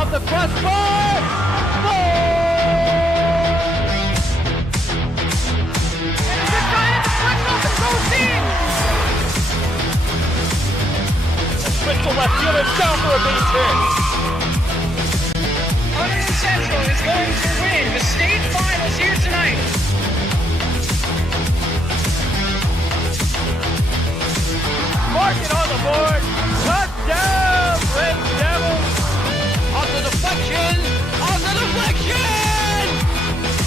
Off the crossbar! To left field and down for a base hit. Hunterdon Central is going to win the state finals here tonight. Mark it on the board. Touchdown, Red Devils. On the deflection. On the deflection.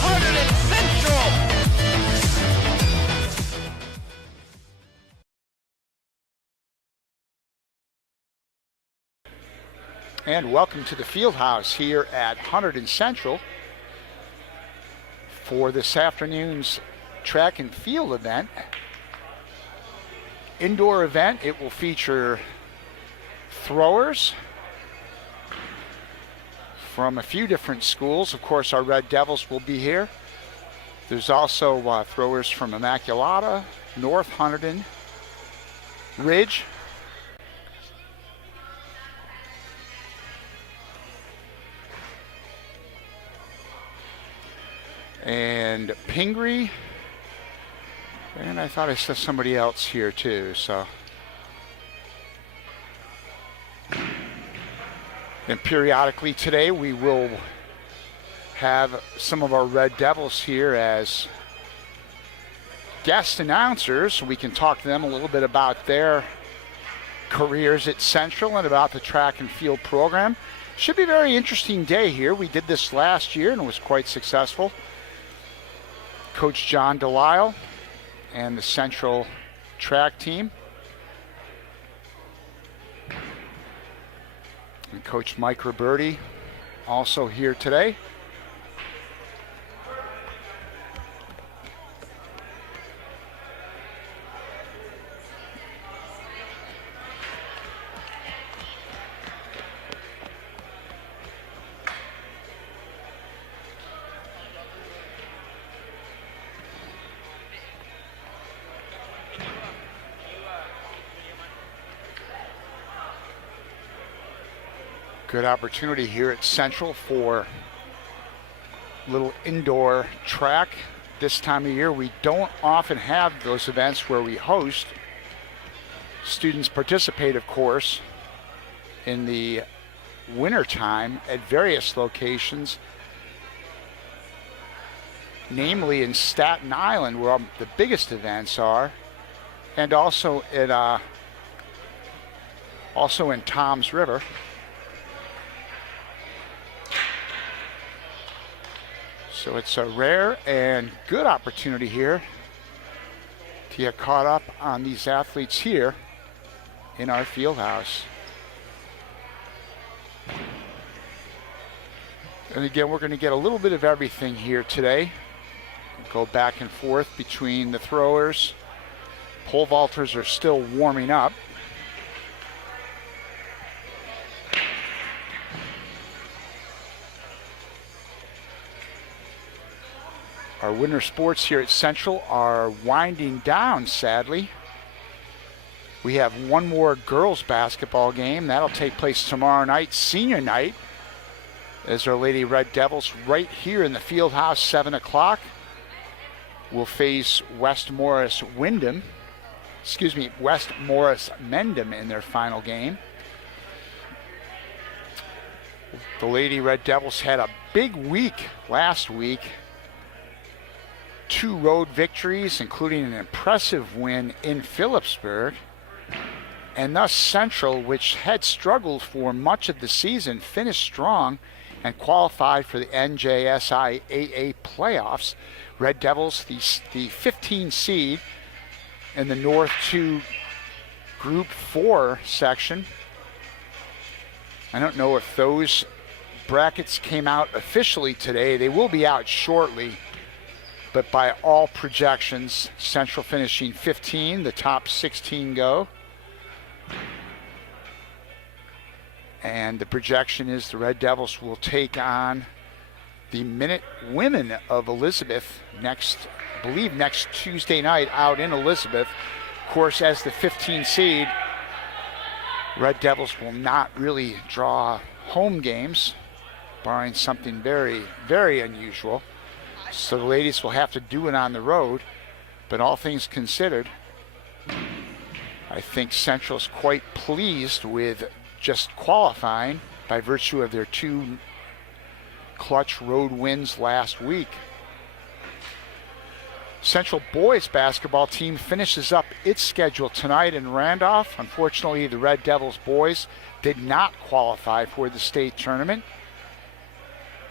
Hunterdon Central. And welcome to the field house here at Hunterdon Central for this afternoon's track and field event. Indoor event. It will feature throwers from a few different schools. Of course, our Red Devils will be here. There's also throwers from Immaculata, North Hunterdon, Ridge, and Pingree, and I thought I saw somebody else here too, so. And periodically today we will have some of our Red Devils here as guest announcers, so we can talk to them a little bit about their careers at Central and about the track and field program. Should be a very interesting day here. We did this last year and it was quite successful. Coach John Delisle and the Central track team. And Coach Mike Roberti also here today. Good opportunity here at Central for a little indoor track. This time of year, we don't often have those events where we host. Students participate, of course, in the winter time at various locations, namely in Staten Island, where the biggest events are, and also in Toms River. So it's a rare and good opportunity here to get caught up on these athletes here in our field house. And again, we're going to get a little bit of everything here today. Go back and forth between the throwers. Pole vaulters are still warming up. Our winter sports here at Central are winding down, sadly. We have one more girls basketball game. That'll take place tomorrow night, senior night, as our Lady Red Devils right here in the field house, 7 o'clock, will face West Morris Mendham in their final game. The Lady Red Devils had a big week last week. 2 road victories, including an impressive win in Phillipsburg. And thus Central, which had struggled for much of the season, finished strong and qualified for the NJSI AA playoffs. Red Devils, the 15 seed in the North 2 Group 4 section. I don't know if those brackets came out officially today. They will be out shortly. But by all projections, Central finishing 15, the top 16 go. And the projection is the Red Devils will take on the Minute Women of Elizabeth next Tuesday night out in Elizabeth. Of course, as the 15 seed, Red Devils will not really draw home games. barring something very, very unusual. So the ladies will have to do it on the road. But all things considered, I think Central's quite pleased with just qualifying by virtue of their 2 clutch road wins last week. Central boys basketball team finishes up its schedule tonight in Randolph. Unfortunately, the Red Devils boys did not qualify for the state tournament.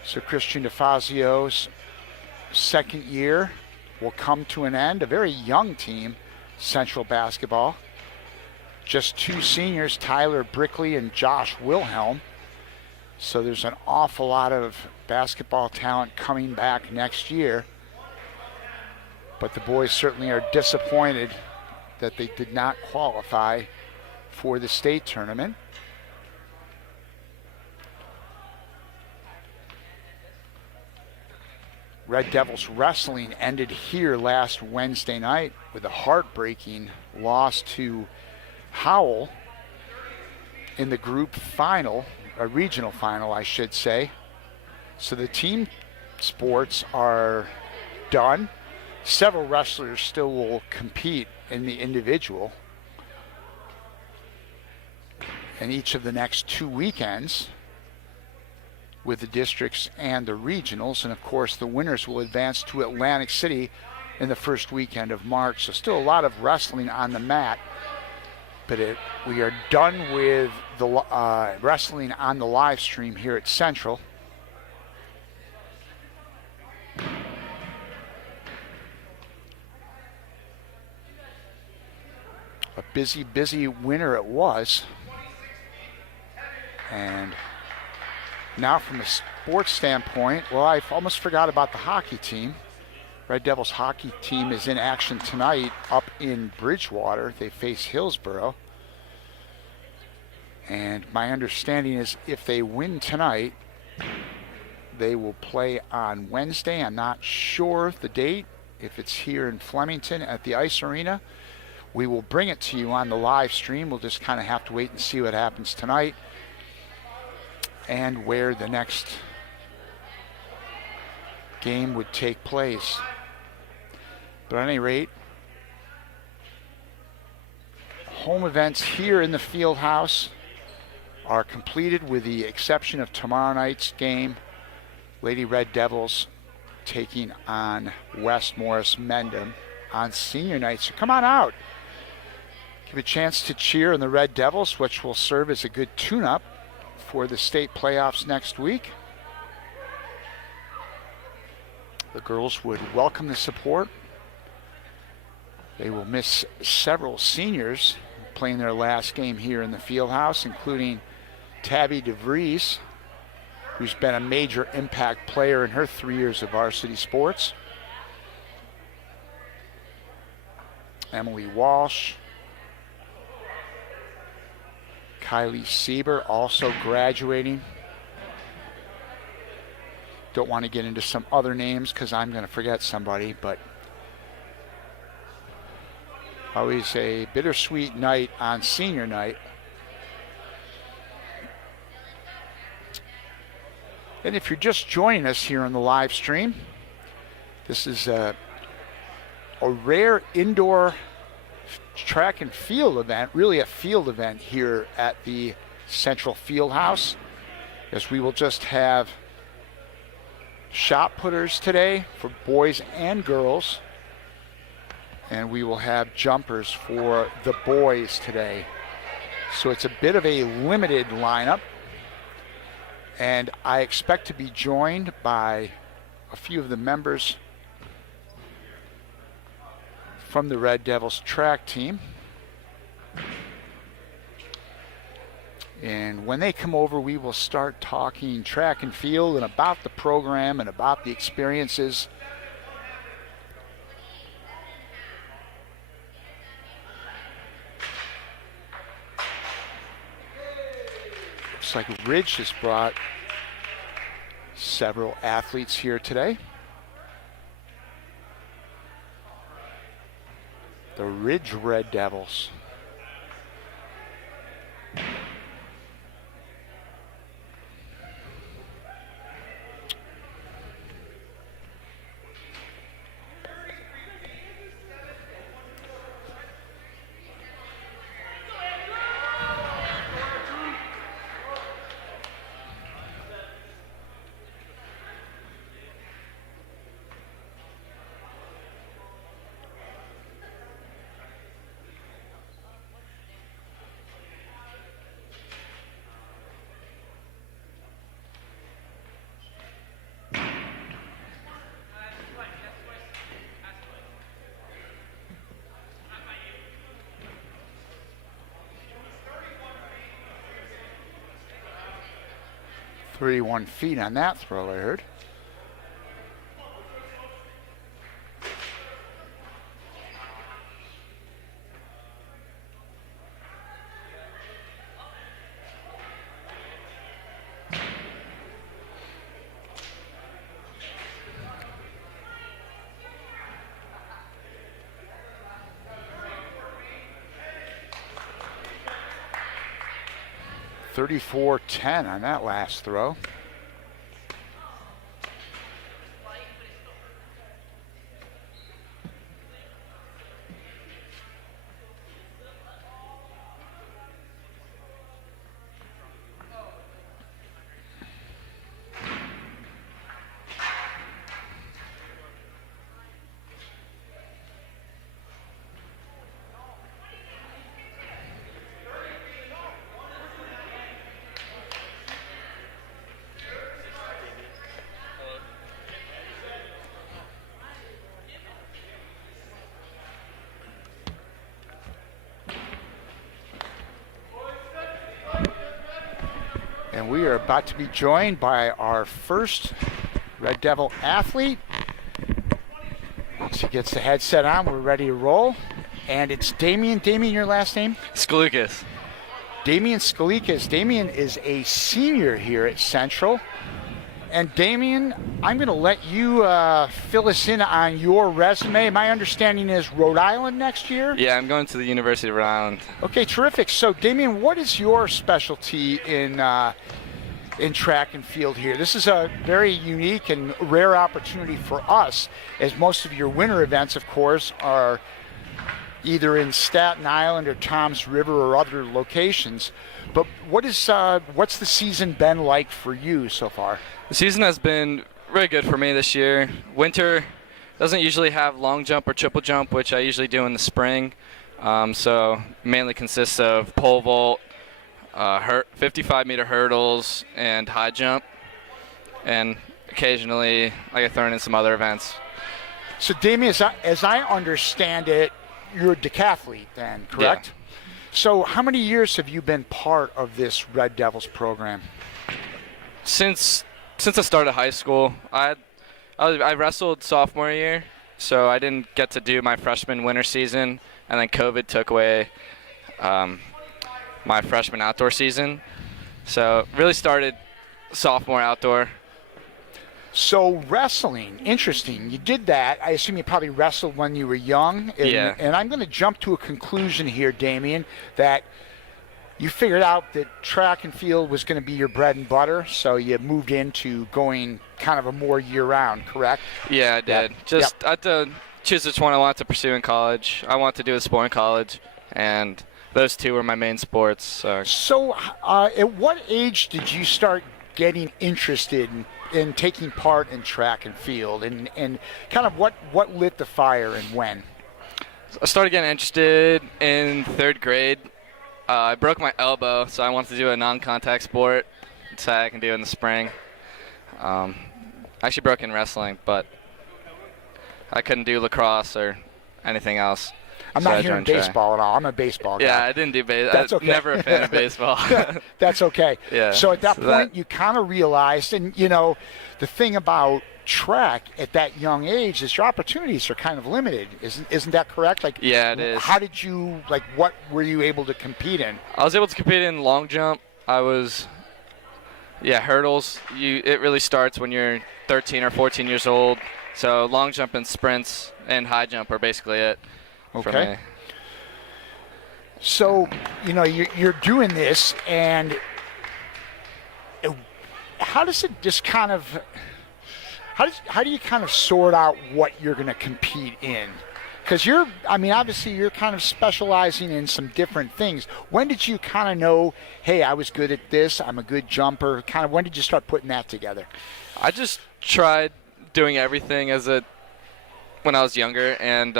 So Christian DeFazio's second year will come to an end. A very young team, Central basketball. Just 2 seniors, Tyler Brickley and Josh Wilhelm. So there's an awful lot of basketball talent coming back next year. But the boys certainly are disappointed that they did not qualify for the state tournament. Red Devils wrestling ended here last Wednesday night with a heartbreaking loss to Howell in the group final, a regional final, I should say. So the team sports are done. Several wrestlers still will compete in the individual in each of the next 2 weekends with the districts and the regionals. And of course, the winners will advance to Atlantic City in the first weekend of March. So still a lot of wrestling on the mat. But we are done with the wrestling on the live stream here at Central. A busy, busy winter it was. And now from a sports standpoint, well, I almost forgot about the hockey team. Red Devils hockey team is in action tonight up in Bridgewater. They face Hillsborough. And my understanding is if they win tonight, they will play on Wednesday. I'm not sure the date, if it's here in Flemington at the Ice Arena. We will bring it to you on the live stream. We'll just kind of have to wait and see what happens tonight and where the next game would take place. But at any rate, home events here in the field house are completed with the exception of tomorrow night's game. Lady Red Devils taking on West Morris Mendham on senior night. So come on out. Give a chance to cheer on the Red Devils, which will serve as a good tune-up for the state playoffs next week. The girls would welcome the support. They will miss several seniors playing their last game here in the fieldhouse, including Tabby DeVries, who's been a major impact player in her 3 years of varsity sports. Emily Walsh. Kylie Sieber also graduating. Don't want to get into some other names because I'm going to forget somebody, but always a bittersweet night on senior night. And if you're just joining us here on the live stream, this is a rare indoor track and field event, really a field event here at the Central Fieldhouse, as we will just have shot putters today for boys and girls, and we will have jumpers for the boys today. So it's a bit of a limited lineup, and I expect to be joined by a few of the members from the Red Devils track team. And when they come over, we will start talking track and field and about the program and about the experiences. Looks like Ridge has brought several athletes here today. The Ridge Red Devils. 31 feet on that throw, I heard. .34-10 on that last throw. And we are about to be joined by our first Red Devil athlete. Once he gets the headset on, we're ready to roll. And it's Damian. Damian, your last name? Skalikas. Damian Skalikas. Damian is a senior here at Central. And Damian, I'm going to let you fill us in on your resume. My understanding is Rhode Island next year? Yeah, I'm going to the University of Rhode Island. Okay, terrific. So, Damian, what is your specialty in track and field here? This is a very unique and rare opportunity for us, as most of your winter events, of course, are either in Staten Island or Toms River or other locations. But what's the season been like for you so far? The season has been really good for me this year. Winter doesn't usually have long jump or triple jump, which I usually do in the spring. So mainly consists of pole vault, 55-meter hurdles, and high jump. And occasionally I get thrown in some other events. So, Damian, as I understand it, you're a decathlete then, correct? Yeah. So how many years have you been part of this Red Devils program? Since I started high school, I wrestled sophomore year, so I didn't get to do my freshman winter season, and then COVID took away my freshman outdoor season. So really started sophomore outdoor. So wrestling, interesting. You did that. I assume you probably wrestled when you were young. Yeah. And I'm going to jump to a conclusion here, Damian, that you figured out that track and field was going to be your bread and butter, so you moved into going kind of a more year-round, correct? Yeah, I did. I had to choose which one I wanted to pursue in college. I wanted to do a sport in college, and those two were my main sports. So at what age did you start getting interested in taking part in track and field, and kind of what lit the fire and when? I started getting interested in third grade. I broke my elbow, so I wanted to do a non-contact sport so I can do it in the spring. I actually broke in wrestling, but I couldn't do lacrosse or anything else. I'm not hearing baseball at all. I'm a baseball guy. Yeah, I didn't do baseball. That's okay. Never a fan of baseball. That's okay. Yeah. So at that point, you kind of realized, and the thing about track at that young age is your opportunities are kind of limited. Isn't that correct? Like, yeah, it is. How did you, what were you able to compete in? I was able to compete in long jump. Hurdles. It really starts when you're 13 or 14 years old. So long jump and sprints and high jump are basically it. Okay. So, you're doing this, and how does it just kind of, how do you kind of sort out what you're going to compete in? Because obviously you're kind of specializing in some different things. When did you kind of know, hey, I was good at this, I'm a good jumper? Kind of when did you start putting that together? I just tried doing everything when I was younger, and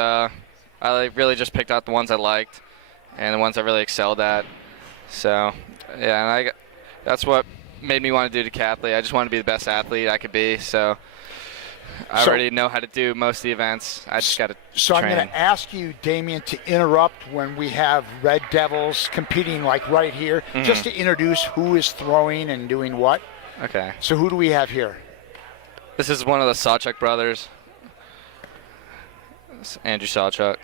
I really just picked out the ones I liked and the ones I really excelled at. So, yeah, and that's what made me want to do decathlete. I just wanted to be the best athlete I could be, so I already know how to do most of the events. I just got to So train. I'm going to ask you, Damian, to interrupt when we have Red Devils competing right here, just to introduce who is throwing and doing what. Okay. So who do we have here? This is one of the Sawchuk brothers. It's Andrew Sawchuk.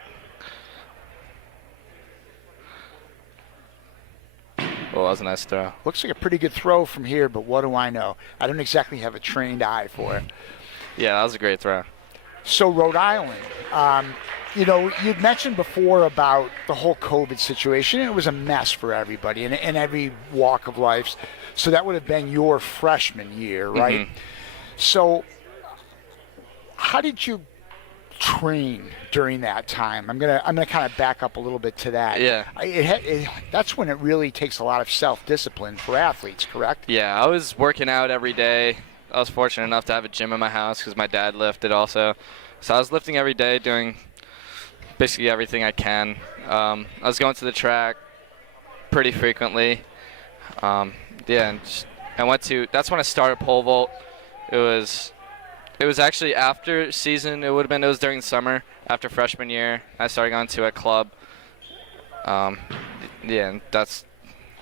Well, that was a nice throw. Looks like a pretty good throw from here, but what do I know? I don't exactly have a trained eye for it. Yeah, that was a great throw. So Rhode Island, you'd mentioned before about the whole COVID situation. It was a mess for everybody in every walk of life. So that would have been your freshman year, right? Mm-hmm. So how did you train during that time? I'm gonna kind of back up a little bit to that. Yeah. That's when it really takes a lot of self-discipline for athletes, correct? Yeah, I was working out every day. I was fortunate enough to have a gym in my house because my dad lifted also. So I was lifting every day, doing basically everything I can. I was going to the track pretty frequently. And that's when I started pole vault. It was actually after season. It was during the summer after freshman year. I started going to a club. And that's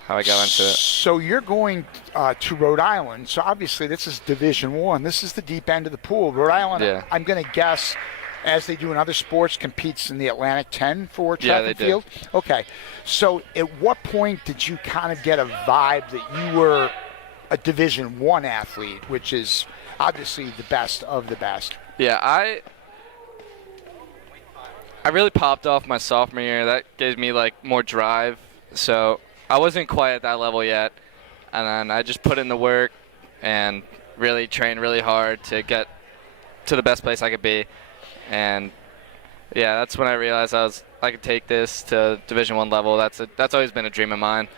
how I got into it. So you're going to Rhode Island. So obviously this is Division I. This is the deep end of the pool. Rhode Island, Yeah. I'm going to guess, as they do in other sports, competes in the Atlantic 10 for track and field. Okay. So at what point did you kind of get a vibe that you were a Division I athlete, which is obviously the best of the best? Yeah, I really popped off my sophomore year. That gave me like more drive. So I wasn't quite at that level yet, and then I just put in the work and really trained really hard to get to the best place I could be. And yeah, that's when I realized I could take this to Division I level. That's always been a dream of mine.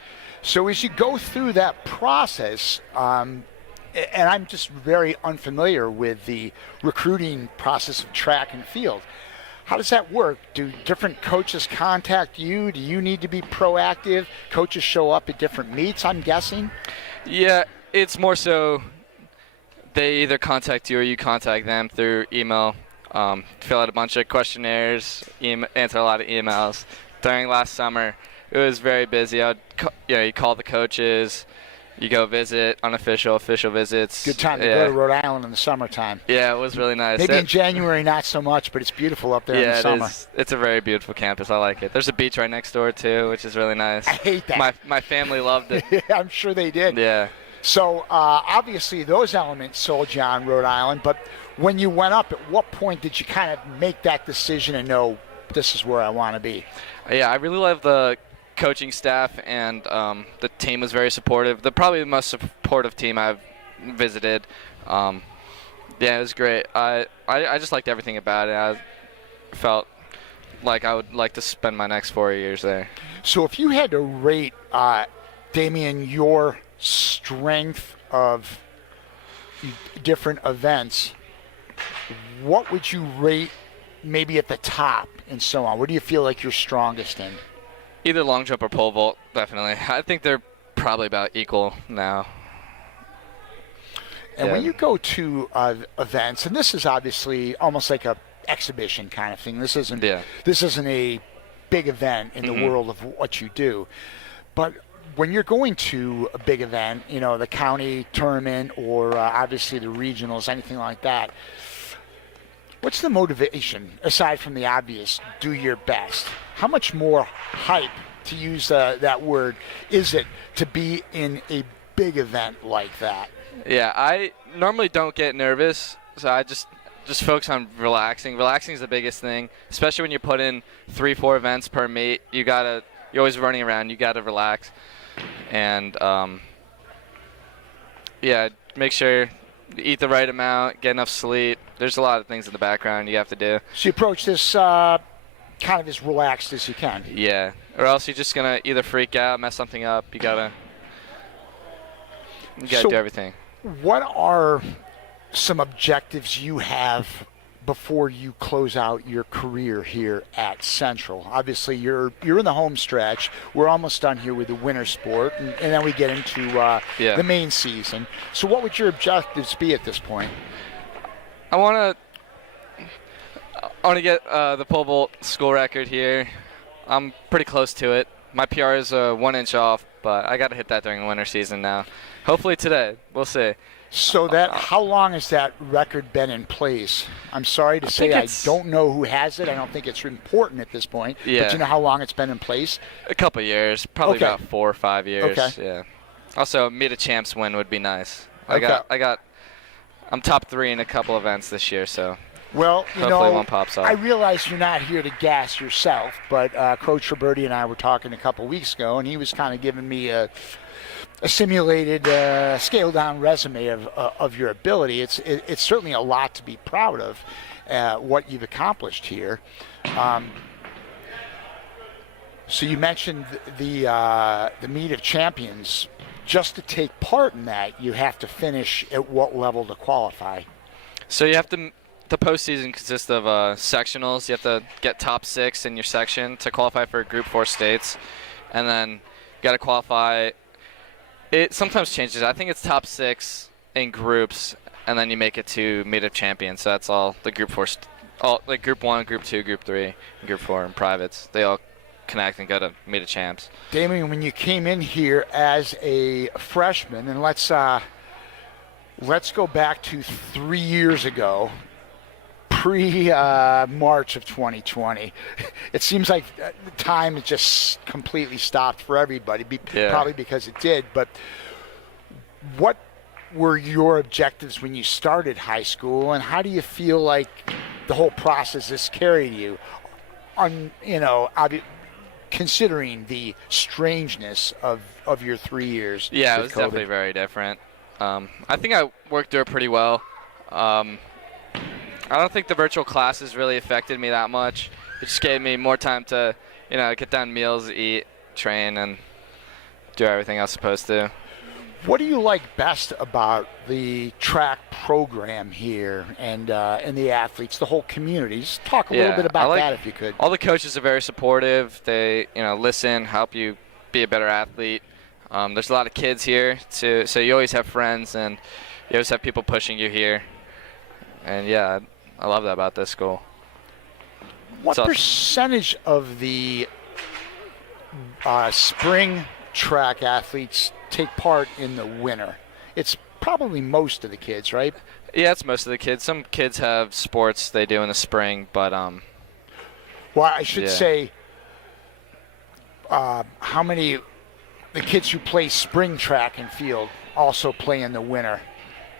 So as you go through that process, and I'm just very unfamiliar with the recruiting process of track and field, how does that work? Do different coaches contact you? Do you need to be proactive? Coaches show up at different meets, I'm guessing? Yeah, it's more so they either contact you or you contact them through email. Fill out a bunch of questionnaires, answer a lot of emails. During last summer, it was very busy. You call the coaches, you go visit, unofficial, official visits. Good time to go to Rhode Island in the summertime. Yeah, it was really nice. Maybe in January, not so much, but it's beautiful up there in the summer. It's a very beautiful campus. I like it. There's a beach right next door, too, which is really nice. I hate that. My family loved it. Yeah, I'm sure they did. Yeah. So, obviously, those elements sold you on Rhode Island, but when you went up, at what point did you kind of make that decision and know this is where I want to be? Yeah, I really love the coaching staff, and the team was very supportive. Probably the most supportive team I've visited. Yeah, it was great. I just liked everything about it. I felt like I would like to spend my next 4 years there. So if you had to rate, Damian, your strength of different events, what would you rate maybe at the top and so on? What do you feel like you're strongest in? Either long jump or pole vault, definitely. I think they're probably about equal now. And when you go to events, and this is obviously almost like a exhibition kind of thing. This isn't a big event in the world of what you do. But when you're going to a big event, the county tournament or obviously the regionals, anything like that, what's the motivation, aside from the obvious, do your best? How much more hype, to use that word, is it to be in a big event like that? Yeah, I normally don't get nervous, so I just focus on relaxing. Relaxing is the biggest thing, especially when you put in 3-4 events per meet. You're always running around. You gotta relax, and make sure you eat the right amount, get enough sleep. There's a lot of things in the background you have to do. So you approach this kind of as relaxed as you can. Yeah, or else you're just gonna either freak out, mess something up. You gotta do everything. What are some objectives you have before you close out your career here at Central? Obviously, you're in the home stretch. We're almost done here with the winter sport, and then we get into the main season. So what would your objectives be at this point? I want to get the pole vault school record here. I'm pretty close to it. My PR is 1 inch off but I got to hit that during the winter season now. Hopefully today. We'll see. So how long has that record been in place? I'm sorry to say I don't know who has it. I don't think it's important at this point. Yeah. But you know how long it's been in place? A couple years, probably Okay. about 4 or 5 years. Okay. Yeah. Also, meet a champs win would be nice. Okay. I'm top 3 in a couple events this year, so Well, hopefully one pops off. I realize you're not here to gas yourself, but Coach Roberti and I were talking a couple weeks ago, and he was kind of giving me a simulated, scaled-down resume of your ability. It's certainly a lot to be proud of, what you've accomplished here. So you mentioned the meet of champions. Just to take part in that, you have to finish at what level to qualify? So you have to. The postseason consists of sectionals. You have to get top 6 in your section to qualify for Group 4 states, and then you got to qualify. It sometimes changes. I think it's top 6 in groups, and then you make it to meet of champions. So that's all the Group 4, like Group 1, Group 2, Group 3, and Group 4, and privates. They all connect and go to meet of champs. Damien, when you came in here as a freshman, and let's go back to 3 years ago, pre-March of 2020. It seems like time has just completely stopped for everybody, probably because it did. But what were your objectives when you started high school, and how do you feel like the whole process has carried you? Considering the strangeness of your 3 years. Yeah, it with was COVID. definitely very different. I think I worked through it pretty well. I don't think the virtual classes really affected me that much. It just gave me more time to, get down meals, eat, train, and do everything I was supposed to. What do you like best about the track program here and the athletes, the whole community? Just talk a little bit about that if you could. All the coaches are very supportive. They, listen, help you be a better athlete. There's a lot of kids here, too, so you always have friends, and you always have people pushing you here. And, yeah, I love that about this school. What percentage of the spring track athletes take part in the winter? It's probably most of the kids, right? Yeah, it's most of the kids. Some kids have sports they do in the spring, but well, I should say how many the kids who play spring track and field also play in the winter?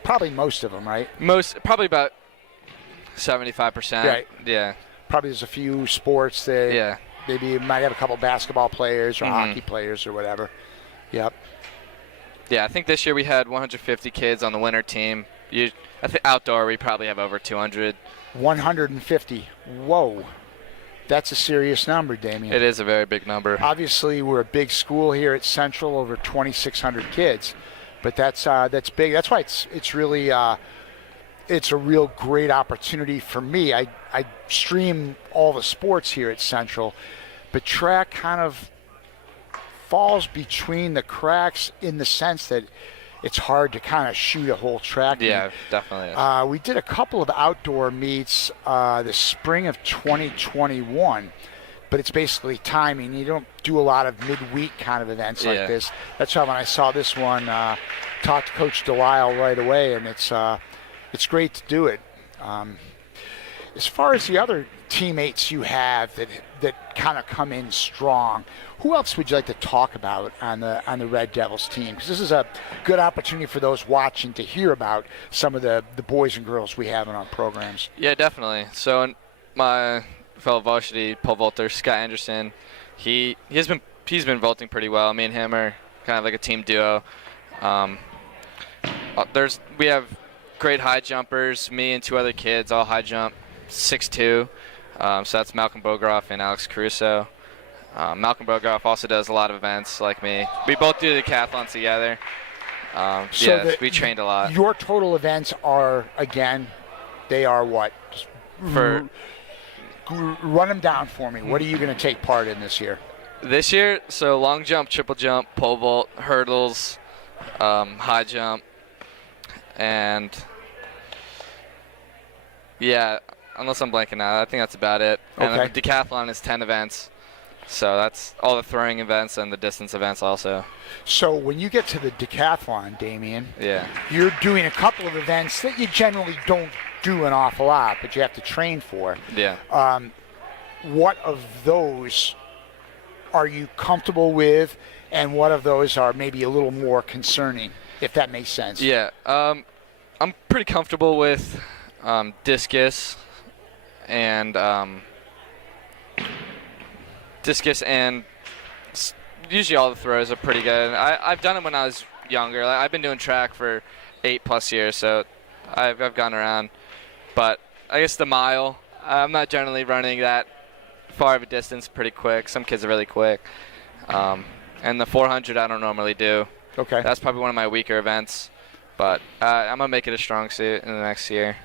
Probably most of them, right? Probably about 75%. Right. Yeah. Probably there's a few sports that maybe you might have a couple basketball players or hockey players or whatever. Yep. Yeah, I think this year we had 150 kids on the winter team. I think outdoor we probably have over 200. 150. Whoa. That's a serious number, Damien. It is a very big number. Obviously, we're a big school here at Central, over 2,600 kids, but that's big. That's why it's really it's a real great opportunity for me. I stream all the sports here at Central, but track kind of falls between the cracks in the sense that it's hard to kind of shoot a whole track meet. Yeah, definitely is. We did a couple of outdoor meets the spring of 2021, but it's basically timing. You don't do a lot of midweek kind of events like this. That's why when I saw this one, talked to Coach Delisle right away, and it's great to do it. As far as the other teammates you have that kind of come in strong, who else would you like to talk about on the Red Devils team? Because this is a good opportunity for those watching to hear about some of the boys and girls we have in our programs. Yeah, definitely. So my fellow varsity pole vaulter, Scott Anderson, he's been vaulting pretty well. Me and him are kind of like a team duo. We have great high jumpers. Me and 2 other kids all high jump 6'2". So that's Malcolm Bogroff and Alex Caruso. Malcolm Bogroff also does a lot of events like me. We both do the decathlon together. We trained a lot. Your total events are, again, they are what? Run them down for me. What are you going to take part in this year? This year, so long jump, triple jump, pole vault, hurdles, high jump, and unless I'm blanking out, I think that's about it. Okay. And the decathlon is 10 events. So that's all the throwing events and the distance events also. So when you get to the decathlon, Damien, Yeah. you're doing a couple of events that you generally don't do an awful lot, but you have to train for. Yeah. What of those are you comfortable with, and what of those are maybe a little more concerning, if that makes sense? Yeah. I'm pretty comfortable with discus and usually all the throws are pretty good. I've done it when I was younger. Like, I've been doing track for 8+ years, so I've gone around. But I guess the mile, I'm not generally running that far of a distance pretty quick. Some kids are really quick. And the 400 I don't normally do. Okay. That's probably one of my weaker events. But I'm going to make it a strong suit in the next year.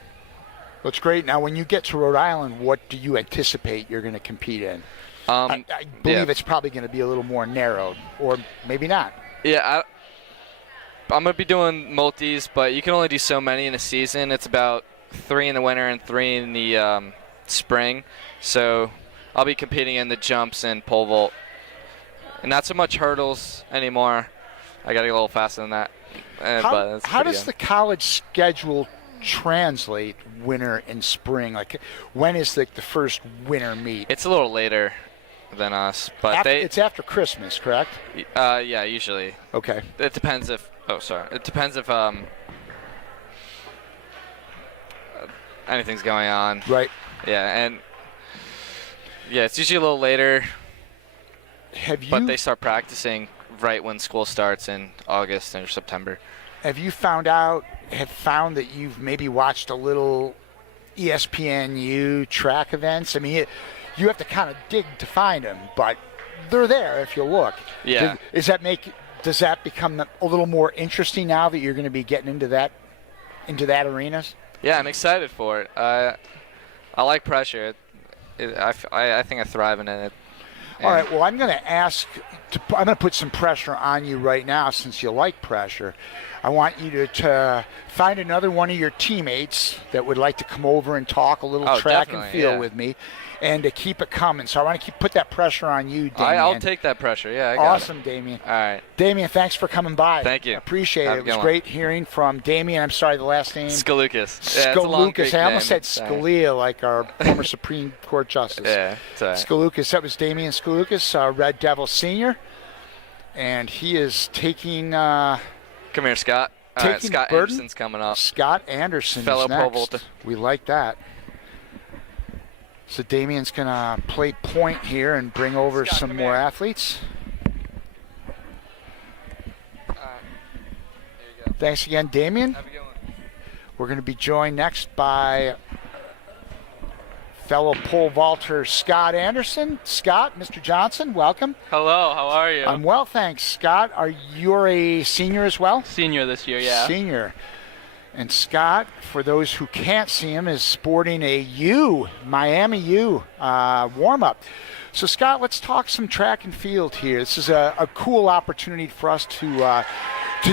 That's great. Now, when you get to Rhode Island, what do you anticipate you're going to compete in? I believe it's probably going to be a little more narrow, or maybe not. Yeah, I'm going to be doing multis, but you can only do so many in a season. It's about 3 in the winter and 3 in the spring. So I'll be competing in the jumps and pole vault. And not so much hurdles anymore. I got to get a little faster than that. How does the college schedule translate winter and spring? Like, when is the first winter meet? It's a little later than us, but it's after Christmas, correct? Yeah, usually. Okay. It depends if anything's going on. Right. Yeah, and it's usually a little later. But they start practicing right when school starts in August or September. Have you found that you've maybe watched a little ESPNU track events? I mean, you have to kind of dig to find them, but they're there if you look. Yeah. Does that become a little more interesting now that you're going to be getting into that arenas? Yeah, I'm excited for it. I like pressure. I think I thrive in it. All right, well, I'm going to put some pressure on you right now since you like pressure. I want you to find another one of your teammates that would like to come over and talk a little track and field with me, and to keep it coming. So I want to put that pressure on you, Damien. I'll take that pressure, yeah. I got awesome, it. Damien. All right. Damien, thanks for coming by. Thank you. Appreciate it. It was great hearing from Damien. I'm sorry, the last name? Skalukas. Yeah, Skalukas. I almost said Scalia, like our former Supreme Court Justice. Yeah, it's all right. Skalukas. That was Damien Skalukas, Red Devil Senior. And he is taking... Come here, Scott. All right, Scott Anderson's coming up. Scott Anderson fellow is next. pole vaulter. We like that. So Damien's going to play point here and bring over Scott, some more athletes. All right. There you go. Thanks again, Damien. Have a good one. We're going to be joined next by fellow pole vaulter Scott Anderson. Scott, Mr. Johnson, welcome. Hello, how are you? I'm well, thanks. Scott, you're a senior as well? Senior this year, yeah. Senior. And Scott, for those who can't see him, is sporting a Miami U warm-up. So Scott, let's talk some track and field here. This is a cool opportunity for us to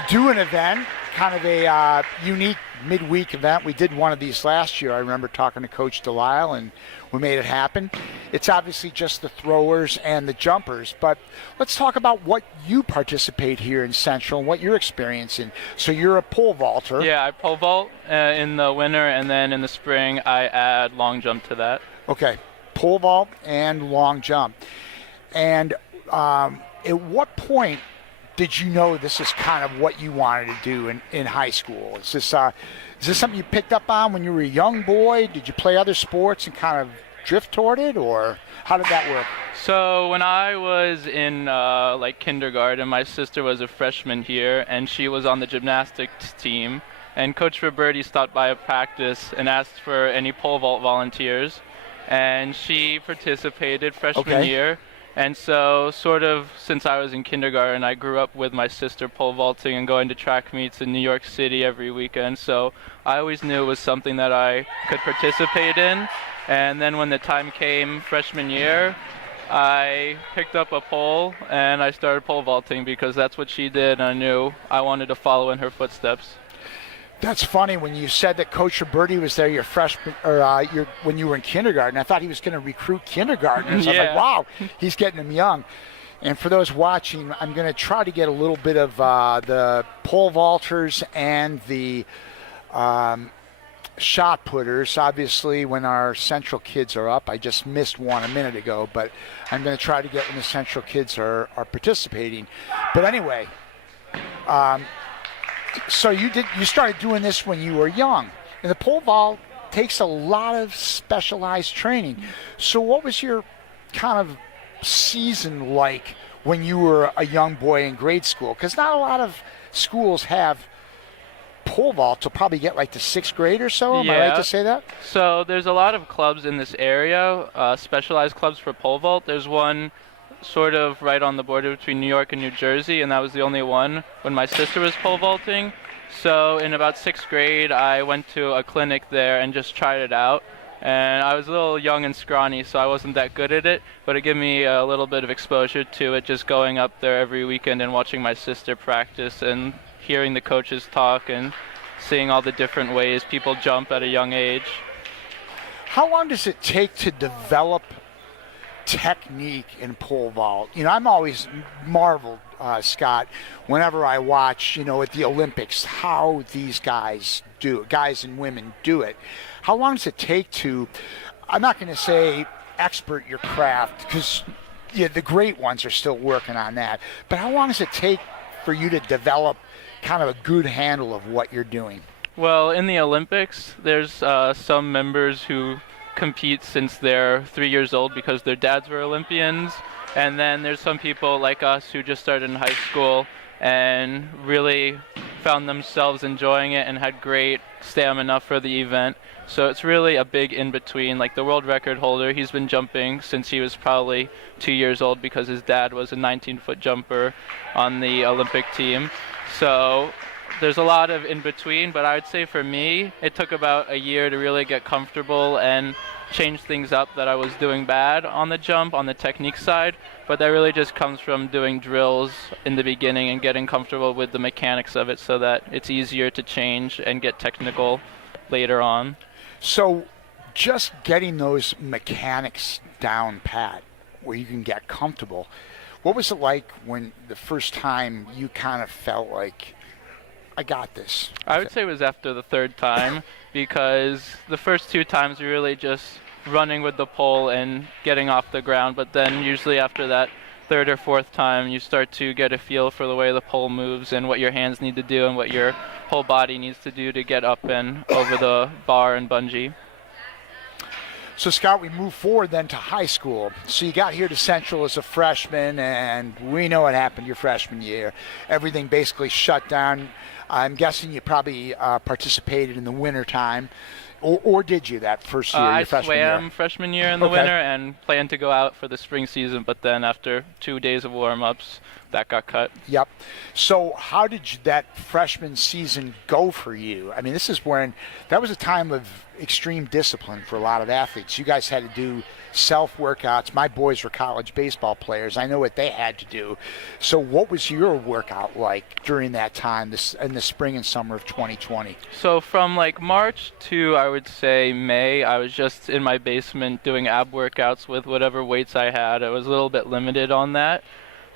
do an event, kind of a unique midweek event. We did one of these last year. I remember talking to Coach Delisle, and we made it happen. It's obviously just the throwers and the jumpers, but let's talk about what you participate here in Central and what you're experiencing. So you're a pole vaulter. Yeah, I pole vault in the winter, and then in the spring I add long jump to that. Okay, pole vault and long jump. And at what point did you know this is kind of what you wanted to do in high school? Is this something you picked up on when you were a young boy? Did you play other sports and kind of drift toward it, or how did that work? So when I was in kindergarten, my sister was a freshman here, and she was on the gymnastics team. And Coach Roberti stopped by a practice and asked for any pole vault volunteers, and she participated freshman year. And so sort of since I was in kindergarten, I grew up with my sister pole vaulting and going to track meets in New York City every weekend. So I always knew it was something that I could participate in. And then when the time came freshman year, I picked up a pole and I started pole vaulting because that's what she did, and I knew I wanted to follow in her footsteps. That's funny when you said that Coach Roberti was there your freshman or when you were in kindergarten. I thought he was going to recruit kindergartners. I was like, wow, he's getting them young. And for those watching, I'm going to try to get a little bit of the pole vaulters and the shot putters. Obviously, when our Central kids are up, I just missed one a minute ago, but I'm going to try to get when the Central kids are participating. But anyway, so you started doing this when you were young, and the pole vault takes a lot of specialized training. So what was your kind of season like when you were a young boy in grade school? Because not a lot of schools have pole vault to probably get like to 6th grade or so. Am I right to say that? So there's a lot of clubs in this area, specialized clubs for pole vault. There's one sort of right on the border between New York and New Jersey, and that was the only one when my sister was pole vaulting. So in about 6th grade, I went to a clinic there and just tried it out. And I was a little young and scrawny, so I wasn't that good at it, but it gave me a little bit of exposure to it, just going up there every weekend and watching my sister practice and hearing the coaches talk and seeing all the different ways people jump at a young age. How long does it take to develop technique in pole vault? You know, I'm always marveled, Scott, whenever I watch, you know, at the Olympics, how these guys do it, guys and women do it. How long does it take to, I'm not going to say expert your craft, because the great ones are still working on that, but how long does it take for you to develop kind of a good handle of what you're doing? Well, in the Olympics, there's some members who compete since they're 3 years old because their dads were Olympians, and then there's some people like us who just started in high school and really found themselves enjoying it and had great stamina for the event. So it's really a big in-between. Like the world record holder, he's been jumping since he was probably 2 years old because his dad was a 19-foot jumper on the Olympic team. So there's a lot of in-between, but I would say for me, it took about a year to really get comfortable and change things up that I was doing bad on the jump, on the technique side. But that really just comes from doing drills in the beginning and getting comfortable with the mechanics of it so that it's easier to change and get technical later on. So just getting those mechanics down pat where you can get comfortable, what was it like when the first time you kind of felt like, I got this? I would say it was after the third time because the first 2 times you're really just running with the pole and getting off the ground, but then usually after that 3rd or 4th time you start to get a feel for the way the pole moves and what your hands need to do and what your whole body needs to do to get up and over the bar and bungee. So, Scott, we move forward then to high school. So you got here to Central as a freshman, and we know what happened your freshman year. Everything basically shut down. I'm guessing you probably participated in the winter time. Or did you that first year, your freshman year? I swam freshman year in the winter and planned to go out for the spring season, but then after 2 days of warm-ups, that got cut. Yep. So how did that freshman season go for you? I mean, this is when that was a time of extreme discipline for a lot of athletes. You guys had to do self-workouts. My boys were college baseball players. I know what they had to do. So what was your workout like during that time, in the spring and summer of 2020? So from like March to, I would say, May, I was just in my basement doing ab workouts with whatever weights I had. I was a little bit limited on that.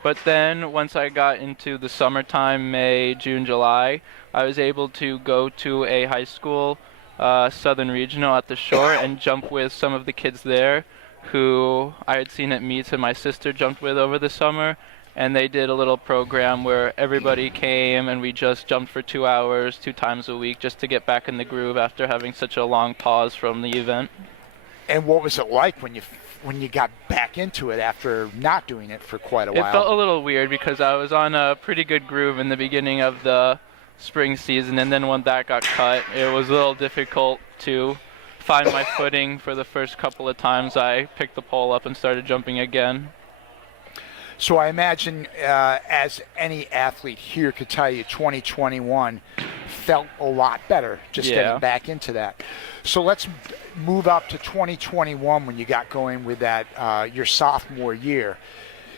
But then once I got into the summertime, May, June, July, I was able to go to a high school, Southern Regional at the shore, and jump with some of the kids there who I had seen at meets and my sister jumped with over the summer. And they did a little program where everybody came and we just jumped for 2 hours, 2 times a week, just to get back in the groove after having such a long pause from the event. And what was it like when you got back into it after not doing it for quite a while? It felt a little weird because I was on a pretty good groove in the beginning of the spring season, and then when that got cut, it was a little difficult to find my footing for the first couple of times I picked the pole up and started jumping again. So I imagine, as any athlete here could tell you, 2021 felt a lot better just getting back into that. So let's move up to 2021 when you got going with that your sophomore year.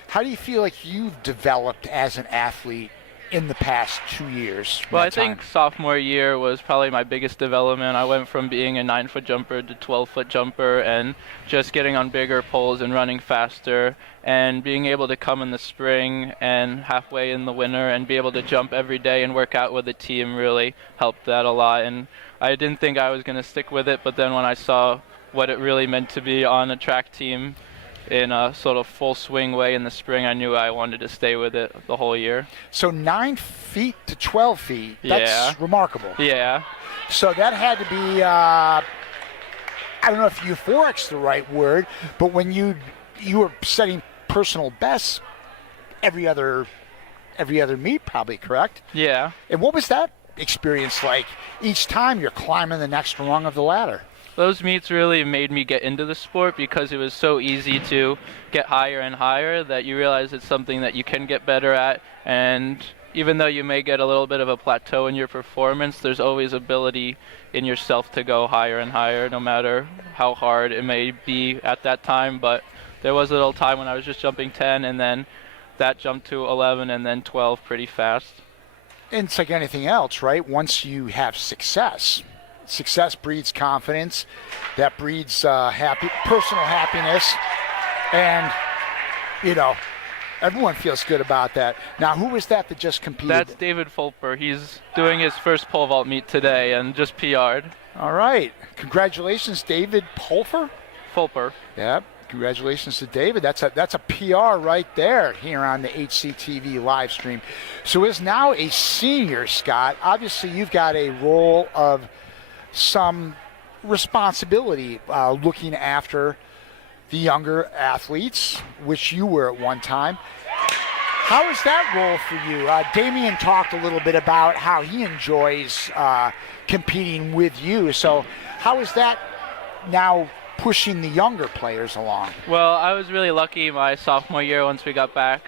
How do you feel like you've developed as an athlete in the past 2 years? Well, I that time? think sophomore year was probably my biggest development. I went from being a 9-foot jumper to 12-foot jumper, and just getting on bigger poles and running faster, and being able to come in the spring and halfway in the winter and be able to jump every day and work out with the team really helped that a lot. And I didn't think I was going to stick with it, but then when I saw what it really meant to be on a track team in a sort of full swing way in the spring, I knew I wanted to stay with it the whole year. So 9 feet to 12 feet, that's Yeah. remarkable. Yeah. So that had to be, I don't know if euphoric's the right word, but when you were setting personal bests every other meet, probably, correct? Yeah. And what was that experience like each time you're climbing the next rung of the ladder? Those meets really made me get into the sport because it was so easy to get higher and higher that you realize it's something that you can get better at. And even though you may get a little bit of a plateau in your performance, there's always ability in yourself to go higher and higher, no matter how hard it may be at that time. But there was a little time when I was just jumping 10, and then that jumped to 11 and then 12 pretty fast. And it's like anything else, right? Once you have success breeds confidence. That breeds personal happiness. And, everyone feels good about that. Now, who was that just competed? That's David Fulper. He's doing his first pole vault meet today and just PR'd. All right. Congratulations, David Pulfer. Fulper. Yep. Congratulations to David. That's a PR right there here on the HCTV live stream. So is now a senior, Scott. Obviously, you've got a role of some responsibility looking after the younger athletes, which you were at one time. How is that role for you? Damien talked a little bit about how he enjoys competing with you. So how is that now pushing the younger players along? Well, I was really lucky my sophomore year once we got back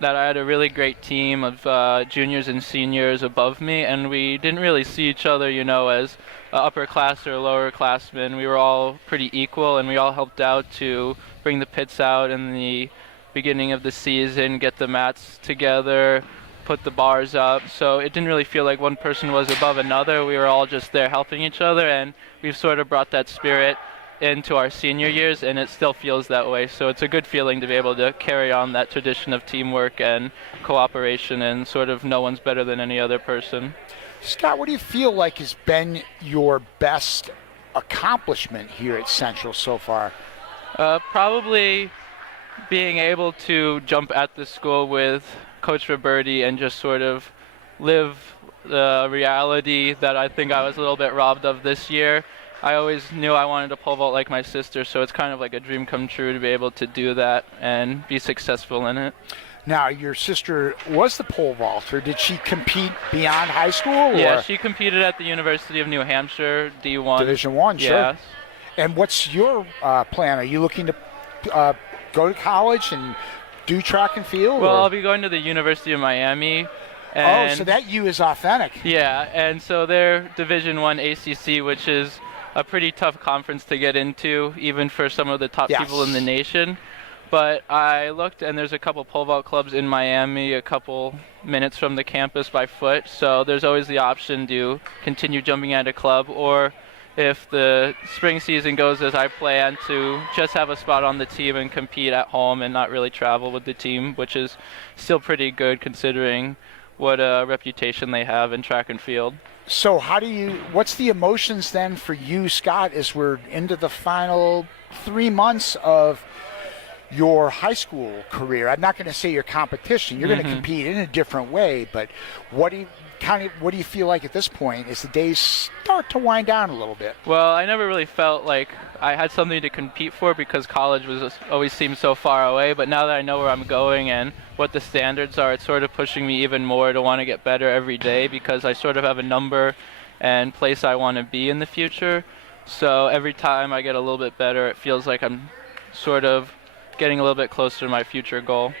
that I had a really great team of juniors and seniors above me, and we didn't really see each other, as upper class or lower classmen. We were all pretty equal, and we all helped out to bring the pits out in the beginning of the season, get the mats together, put the bars up. So it didn't really feel like one person was above another. We were all just there helping each other, and we've sort of brought that spirit into our senior years, and it still feels that way. So it's a good feeling to be able to carry on that tradition of teamwork and cooperation, and sort of no one's better than any other person. Scott, what do you feel like has been your best accomplishment here at Central so far? Probably being able to jump at the school with Coach Roberti and just sort of live the reality that I think I was a little bit robbed of this year. I always knew I wanted to pole vault like my sister, so it's kind of like a dream come true to be able to do that and be successful in it. Now, your sister was the pole vaulter. Did she compete beyond high school? Yeah, she competed at the University of New Hampshire, D1. Division I, sure. Yes. And what's your plan? Are you looking to go to college and do track and field? Well, or? I'll be going to the University of Miami. And so that U is authentic. Yeah, and so they're Division I ACC, which is a pretty tough conference to get into, even for some of the top people in the nation. But I looked, and there's a couple pole vault clubs in Miami, a couple minutes from the campus by foot. So there's always the option to continue jumping at a club, or if the spring season goes as I plan, to just have a spot on the team and compete at home and not really travel with the team, which is still pretty good considering what a reputation they have in track and field. So what's the emotions then for you, Scott, as we're into the final 3 months of your high school career? I'm not going to say your competition. You're going to compete in a different way, but what do you feel like at this point as the days start to wind down a little bit? Well, I never really felt like I had something to compete for because college always seemed so far away, but now that I know where I'm going and what the standards are, it's sort of pushing me even more to want to get better every day because I sort of have a number and place I want to be in the future. So every time I get a little bit better, it feels like I'm sort of getting a little bit closer to my future goal.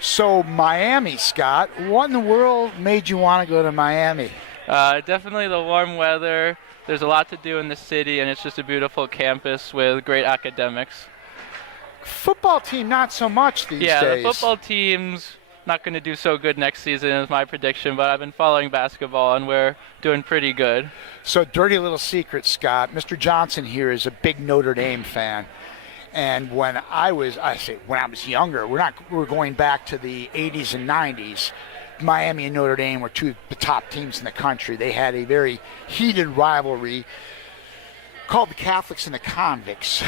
So Miami, Scott, what in the world made you want to go to Miami? Definitely the warm weather. There's a lot to do in the city, and it's just a beautiful campus with great academics. Football team, not so much these days. Yeah, the football teams not going to do so good next season is my prediction, but I've been following basketball and we're doing pretty good. So, dirty little secret, Scott. Mr. Johnson here is a big Notre Dame fan. And when I was younger, we're going back to the 80s and 90s. Miami and Notre Dame were two of the top teams in the country. They had a very heated rivalry called the Catholics and the Convicts.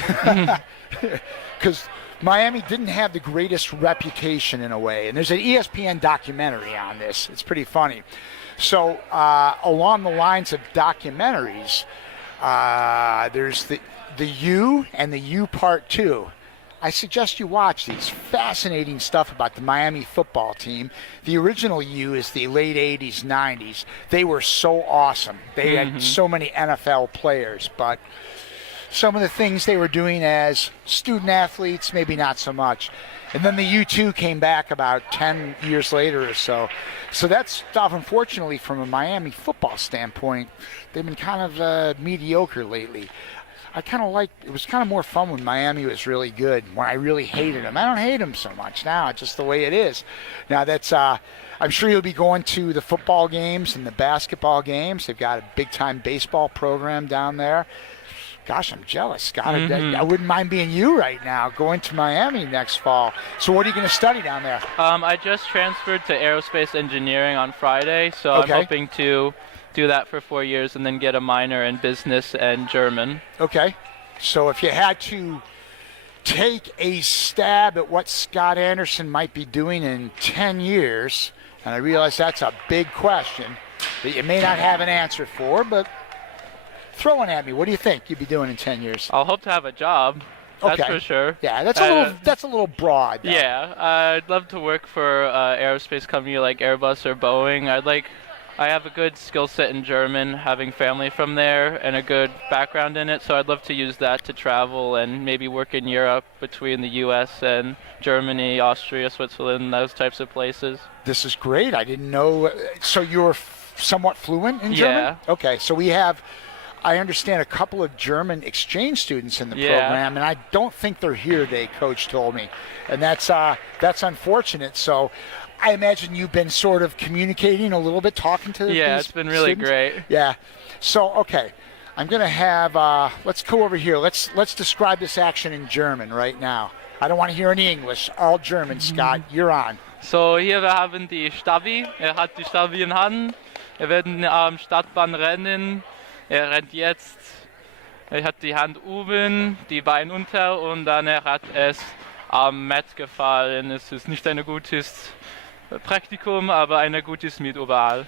Because Miami didn't have the greatest reputation in a way. And there's an ESPN documentary on this. It's pretty funny. So along the lines of documentaries, there's the U and the U Part 2. I suggest you watch these. Fascinating stuff about the Miami football team. The original U is the late 80s, 90s. They were so awesome. They had so many NFL players, but some of the things they were doing as student athletes, maybe not so much. And then the U2 came back about 10 years later or so. So that stuff, unfortunately, from a Miami football standpoint, they've been kind of mediocre lately. I kind of it was kind of more fun when Miami was really good, when I really hated them. I don't hate them so much now, it's just the way it is. Now that's, I'm sure you'll be going to the football games and the basketball games. They've got a big-time baseball program down there. Gosh, I'm jealous, Scott. I wouldn't mind being you right now, going to Miami next fall. So what are you going to study down there? I just transferred to aerospace engineering on Friday, so Okay. I'm hoping to do that for 4 years and then get a minor in business and German. Okay. So if you had to take a stab at what Scott Anderson might be doing in 10 years, and I realize that's a big question that you may not have an answer for, but throw one at me. What do you think you'd be doing in 10 years? I'll hope to have a job, that's Okay. for sure. Yeah, that's a little broad. Though. Yeah, I'd love to work for an aerospace company like Airbus or Boeing. I have a good skill set in German, having family from there, and a good background in it, so I'd love to use that to travel and maybe work in Europe between the U.S. and Germany, Austria, Switzerland, those types of places. This is great. I didn't know. So you're somewhat fluent in German? Yeah. Okay, so I understand, a couple of German exchange students in the Yeah. program, and I don't think they're here today, Coach told me. And that's unfortunate. So I imagine you've been sort of communicating a little bit, talking to Yeah, these it's been really students? great. Yeah. So, okay. I'm going to have, let's go over here. Let's describe this action in German right now. I don't want to hear any English. All German, Scott. You're on. So, hier wir haben die Stabi. Hat die Stabi in Hand. Wird am Stadtbahn rennen. Rennt jetzt. Hat die Hand oben, die Beine unter und dann hat es am Mat gefallen. Es ist nicht ein gutes Praktikum, aber ein gutes mit überall.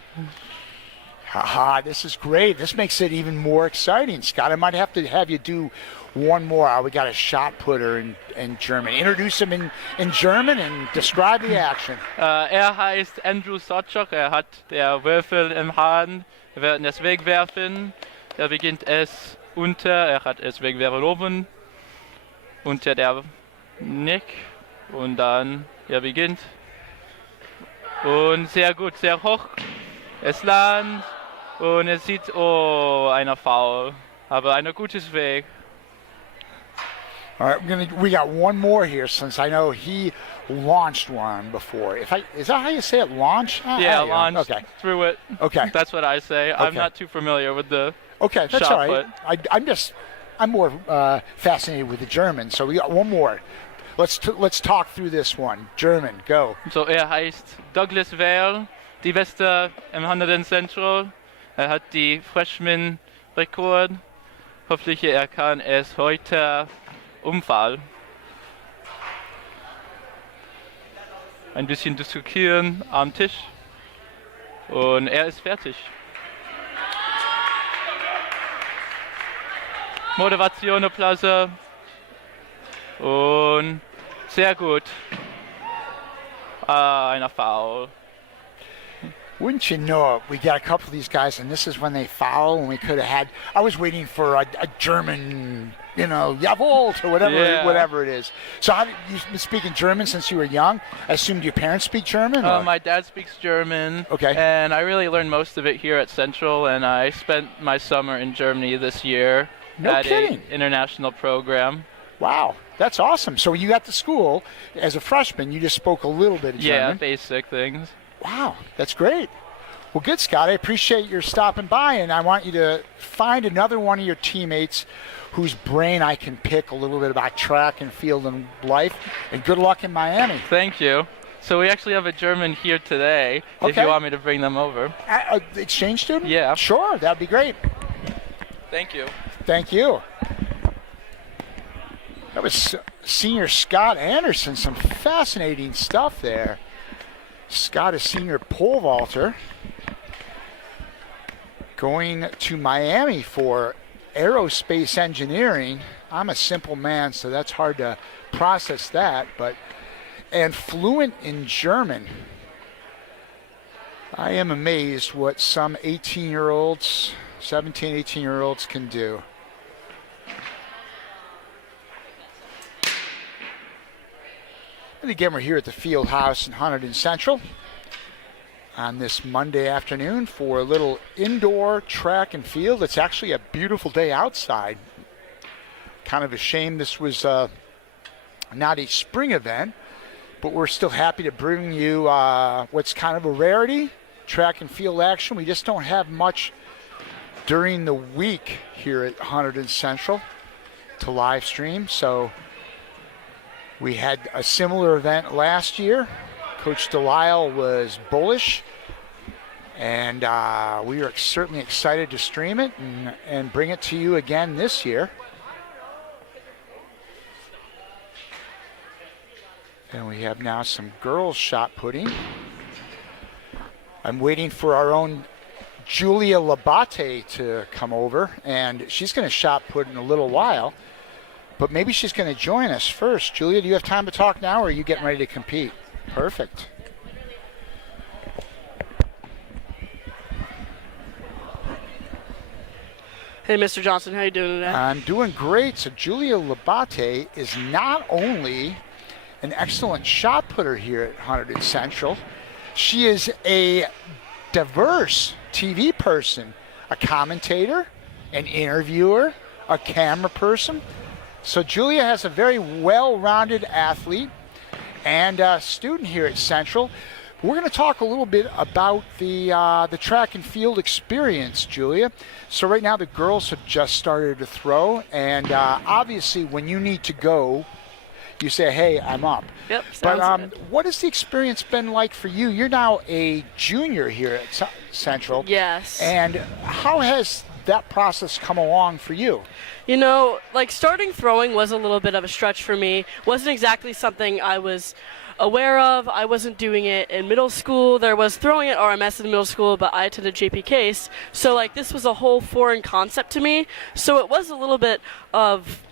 Haha, this is great. This makes it even more exciting, Scott. I might have to have you do one more. We got a shot putter in German. Introduce him in German and describe the action. Heißt Andrew Sotchok. Hat der Würfel im Hand. Wir werden es wegwerfen. Beginnt es unter. Hat es wegwerfen oben. Unter der Nick. Und dann beginnt. Und sehr gut, sehr hoch. Es landet. Und es sieht, einer Foul. Aber ein gutes Weg. All right, we got one more here since I know he launched one before. Is that how you say it? Launch? Yeah, launched Okay. through it. Okay. That's what I say. I'm Okay. not too familiar with the Okay, that's shot all right. I'm more fascinated with the German. So we got one more. Let's talk through this one. German, go. So, heißt Douglas Vale, die Beste im Hunterdon Central. Hat die Freshman-Rekord. Hoffentlich kann es heute umfallen. Ein bisschen diskutieren am Tisch. Und ist fertig. Motivation, Applaus. Und sehr gut. Einer Foul. Wouldn't you know it? We got a couple of these guys, and this is when they foul, and we could have had. I was waiting for a German, jawohl, or whatever it is. So, you've been speaking German since you were young? I assumed your parents speak German? Or? My dad speaks German. Okay. And I really learned most of it here at Central, and I spent my summer in Germany this year No at kidding. an international program. Wow, that's awesome. So you got to school as a freshman. You just spoke a little bit of German. Yeah, basic things. Wow, that's great. Well, good, Scott. I appreciate your stopping by, and I want you to find another one of your teammates whose brain I can pick a little bit about track and field and life. And good luck in Miami. Thank you. So we actually have a German here today, if Okay. you want me to bring them over. Exchange student? Yeah. Sure, that'd be great. Thank you. Thank you. That was senior Scott Anderson. Some fascinating stuff there. Scott is senior pole vaulter, going to Miami for aerospace engineering. I'm a simple man, so that's hard to process that, and fluent in German. I am amazed what some 18-year-olds, 17, 18-year-olds can do. And again, we're here at the Field House in Hunterdon Central on this Monday afternoon for a little indoor track and field. It's actually a beautiful day outside. Kind of a shame this was not a spring event, but we're still happy to bring you what's kind of a rarity, track and field action. We just don't have much during the week here at Hunterdon Central to live stream, so we had a similar event last year. Coach Delisle was bullish, and we are certainly excited to stream it and bring it to you again this year. And we have now some girls shot putting. I'm waiting for our own Julia Labate to come over, and she's going to shot put in a little while. But maybe she's going to join us first. Julia, do you have time to talk now, or are you getting ready to compete? Perfect. Hey, Mr. Johnson, how you doing today? I'm doing great. So Julia Labate is not only an excellent shot putter here at Hunterdon Central, she is a diverse TV person, a commentator, an interviewer, a camera person. So Julia has a very well-rounded athlete and student here at Central. We're going to talk a little bit about the track and field experience, Julia. So right now the girls have just started to throw, and obviously when you need to go, you say, hey, I'm up. Yep, But sounds good. what has the experience been like for you? You're now a junior here at Central. Yes. And how has that process come along for you? You know, like starting throwing was a little bit of a stretch for me. Wasn't exactly something I was aware of. I wasn't doing it in middle school. There was throwing at RMS in middle school, but I attended JP Case. So like this was a whole foreign concept to me. So it was a little bit of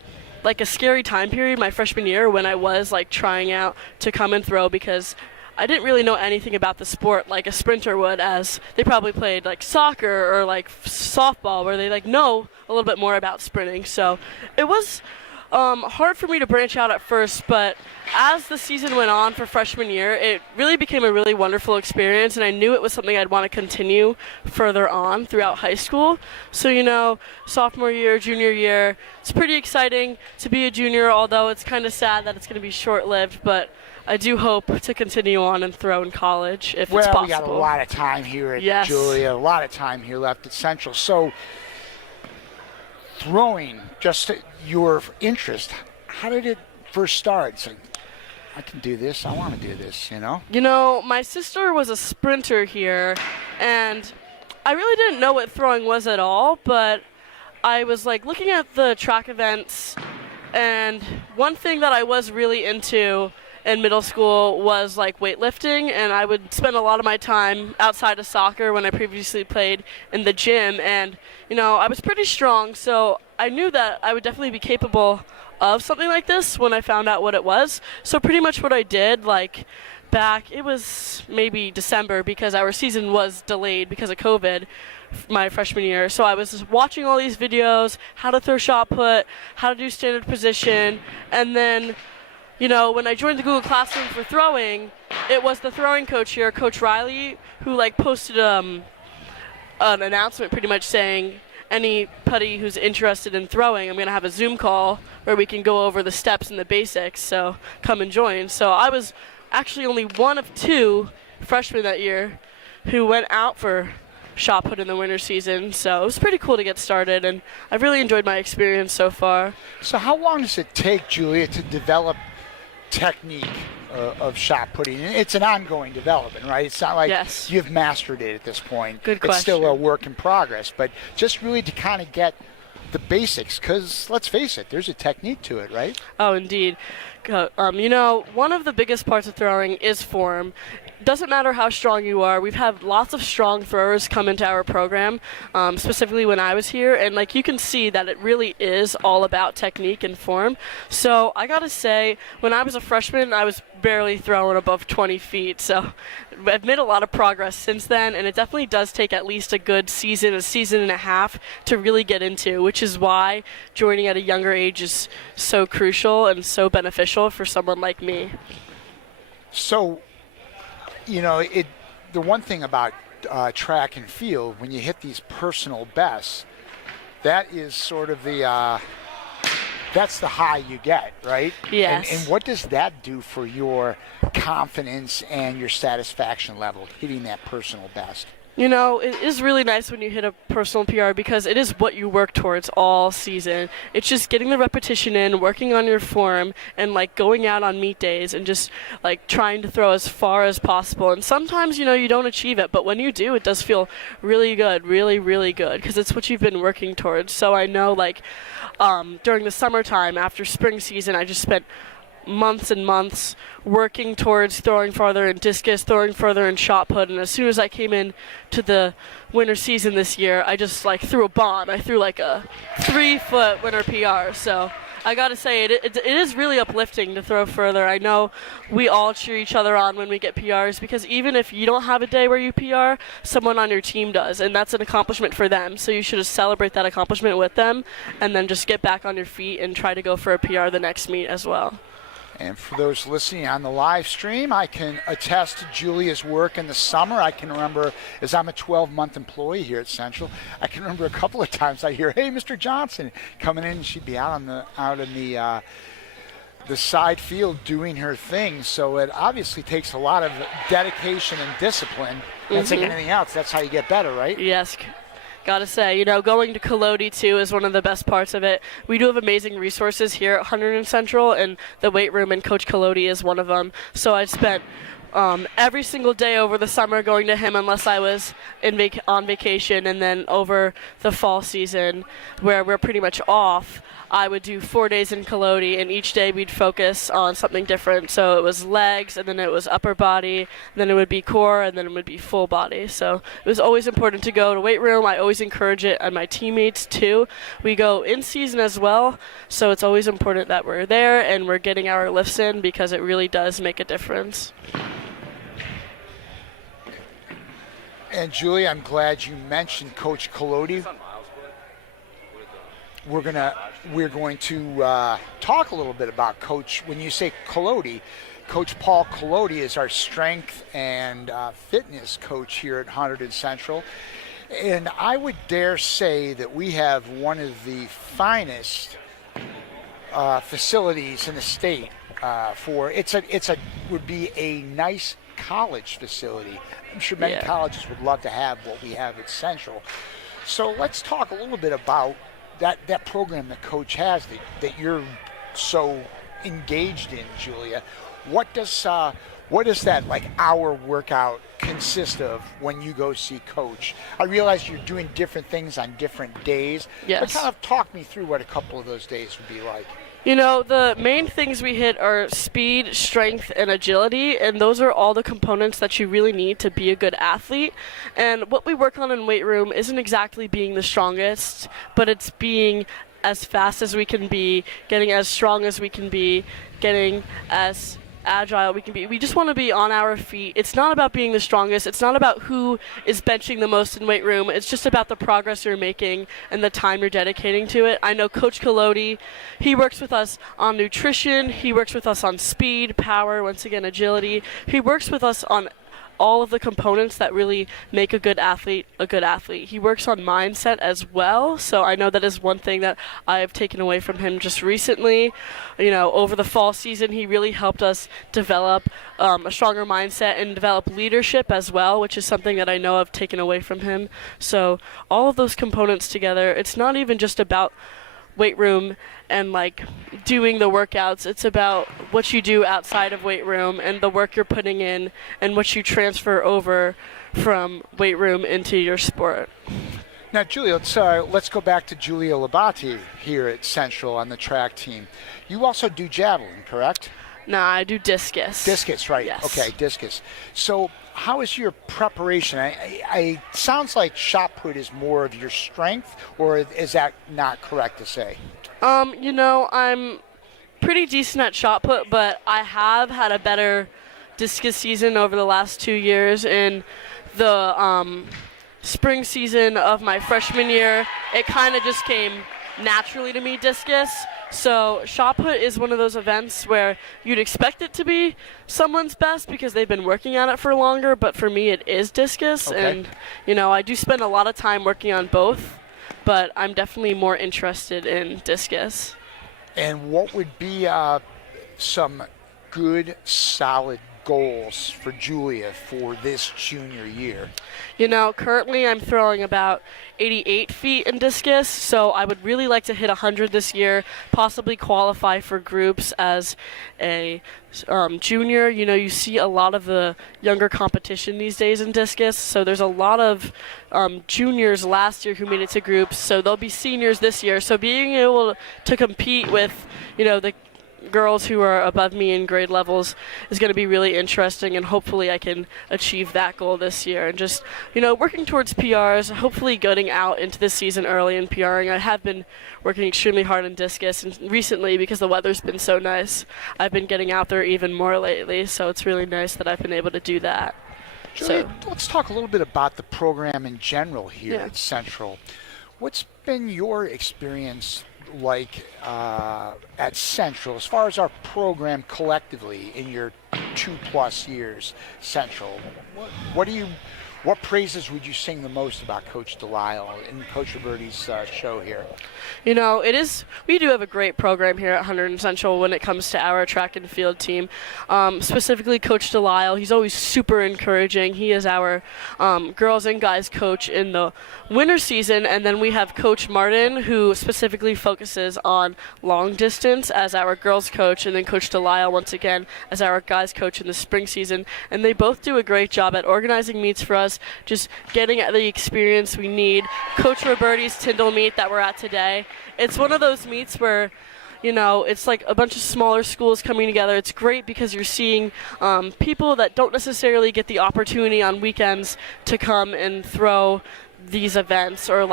like a scary time period my freshman year when I was like trying out to come and throw, because I didn't really know anything about the sport like a sprinter would, as they probably played like soccer or like softball where they like know a little bit more about sprinting. So it was hard for me to branch out at first, but as the season went on for freshman year, it really became a really wonderful experience, and I knew it was something I'd want to continue further on throughout high school. So, you know, sophomore year, junior year, it's pretty exciting to be a junior, although it's kind of sad that it's going to be short-lived, but I do hope to continue on and throw in college if it's possible. Well, we got a lot of time here at Julia, a lot of time here left at Central. So throwing, just your interest, how did it first start? It's like, I can do this, I want to do this, you know? You know, my sister was a sprinter here, and I really didn't know what throwing was at all, but I was like looking at the track events, and one thing that I was really into in middle school was like weightlifting, and I would spend a lot of my time outside of soccer when I previously played in the gym, and you know, I was pretty strong, so I knew that I would definitely be capable of something like this when I found out what it was. So pretty much what I did, like back, it was maybe December because our season was delayed because of COVID my freshman year. So I was watching all these videos, how to throw shot put, how to do standard position, and then you know, when I joined the Google Classroom for throwing, it was the throwing coach here, Coach Riley, who like posted an announcement pretty much saying, anybody who's interested in throwing, I'm going to have a Zoom call where we can go over the steps and the basics, so come and join. So I was actually only one of 2 freshmen that year who went out for shot put in the winter season, so it was pretty cool to get started, and I've really enjoyed my experience so far. So how long does it take, Julia, to develop technique of shot putting? It's an ongoing development, right? It's not like Yes. you've mastered it at this point. Good It's still a question. work in progress, but just really to kind of get the basics, because let's face it, there's a technique to it, right? Oh, indeed. One of the biggest parts of throwing is form. Doesn't matter how strong you are. We've had lots of strong throwers come into our program, specifically when I was here, and you can see that it really is all about technique and form. So I gotta say, when I was a freshman, I was barely throwing above 20 feet. So I've made a lot of progress since then, and it definitely does take at least a good season, a season and a half to really get into, which is why joining at a younger age is so crucial and so beneficial for someone like me. So, the one thing about track and field, when you hit these personal bests, that is sort of that's the high you get, right? Yes. And what does that do for your confidence and your satisfaction level, hitting that personal best? It is really nice when you hit a personal PR because it is what you work towards all season. It's just getting the repetition in, working on your form, and going out on meet days and just trying to throw as far as possible. And sometimes, you don't achieve it, but when you do, it does feel really good, really, really good, because it's what you've been working towards. So I know during the summertime after spring season, I just spent months and months working towards throwing farther in discus, throwing further in shot put, and as soon as I came in to the winter season this year, I just threw a bomb. I threw a 3-foot winter PR, so I gotta say it is really uplifting to throw further. I know we all cheer each other on when we get PRs, because even if you don't have a day where you PR, someone on your team does, and that's an accomplishment for them, so you should just celebrate that accomplishment with them and then just get back on your feet and try to go for a PR the next meet as well. And for those listening on the live stream, I can attest to Julia's work in the summer. I can remember, as I'm a 12-month employee here at Central, I can remember a couple of times I hear, "Hey, Mr. Johnson," coming in. She'd be out in the side field doing her thing. So it obviously takes a lot of dedication and discipline. And it's like anything else. That's how you get better, right? Yes. Gotta say, going to Collodi too is one of the best parts of it. We do have amazing resources here at Hunterdon Central, and the weight room, and Coach Collodi is one of them. So I spent every single day over the summer going to him, unless I was on vacation, and then over the fall season, where we're pretty much off, I would do 4 days in Collodi, and each day we'd focus on something different. So it was legs, and then it was upper body, and then it would be core, and then it would be full body. So it was always important to go to weight room. I always encourage it, and my teammates too. We go in season as well, so it's always important that we're there and we're getting our lifts in, because it really does make a difference. And Julia, I'm glad you mentioned Coach Collodi. We're going to talk a little bit about Coach. When you say Collodi, Coach Paul Collodi is our strength and fitness coach here at Hunterdon Central. And I would dare say that we have one of the finest facilities in the state would be a nice college facility. I'm sure many colleges would love to have what we have at Central. So let's talk a little bit about that program that Coach has that you're so engaged in, Julia. What does that hour workout consist of when you go see Coach? I realize you're doing different things on different days. Yes. But kind of talk me through what a couple of those days would be like. The main things we hit are speed, strength, and agility, and those are all the components that you really need to be a good athlete. And what we work on in weight room isn't exactly being the strongest, but it's being as fast as we can be, getting as strong as we can be, getting as agile we can be. We just want to be on our feet. It's not about being the strongest. It's not about who is benching the most in weight room. It's just about the progress you're making and the time you're dedicating to it. I know Coach Collodi, he works with us on nutrition. He works with us on speed, power, once again, agility. He works with us on all of the components that really make a good athlete a good athlete. He works on mindset as well, so I know that is one thing that I've taken away from him just recently. Over the fall season, he really helped us develop a stronger mindset and develop leadership as well, which is something that I know I've taken away from him. So all of those components together, it's not even just about weight room and doing the workouts. It's about what you do outside of weight room and the work you're putting in and what you transfer over from weight room into your sport. Now, Julia, let's go back to Julia Labate here at Central on the track team. You also do javelin, correct? No, I do discus. Discus, right. Yes. Okay, discus. So how is your preparation? I sounds like shot put is more of your strength, or is that not correct to say? I'm pretty decent at shot put, but I have had a better discus season over the last 2 years. In the spring season of my freshman year, it kind of just came naturally to me, discus. So shot put is one of those events where you'd expect it to be someone's best because they've been working at it for longer, but for me it is discus. Okay. And I do spend a lot of time working on both, but I'm definitely more interested in discus. And what would be some good, solid goals for Julia for this junior year? Currently I'm throwing about 88 feet in discus, so I would really like to hit 100 this year, possibly qualify for groups as a junior. You see a lot of the younger competition these days in discus, so there's a lot of juniors last year who made it to groups, so they'll be seniors this year. So being able to compete with, the girls who are above me in grade levels is going to be really interesting, and hopefully I can achieve that goal this year. And just, working towards PRs, hopefully getting out into the season early and PRing. I have been working extremely hard in discus, and recently, because the weather's been so nice, I've been getting out there even more lately, so it's really nice that I've been able to do that. Julia, let's talk a little bit about the program in general here Yeah. at Central. What's been your experience like at Central as far as our program collectively in your 2+ years Central? What praises would you sing the most about Coach Delisle and Coach Roberti's show here? We do have a great program here at Hunterdon Central when it comes to our track and field team. Specifically, Coach Delisle, he's always super encouraging. He is our girls and guys coach in the winter season, and then we have Coach Martin, who specifically focuses on long distance as our girls coach, and then Coach Delisle, once again, as our guys coach in the spring season. And they both do a great job at organizing meets for us, just getting the experience we need. Coach Roberti's Tyndall meet that we're at today, it's one of those meets where it's like a bunch of smaller schools coming together. It's great because you're seeing people that don't necessarily get the opportunity on weekends to come and throw these events or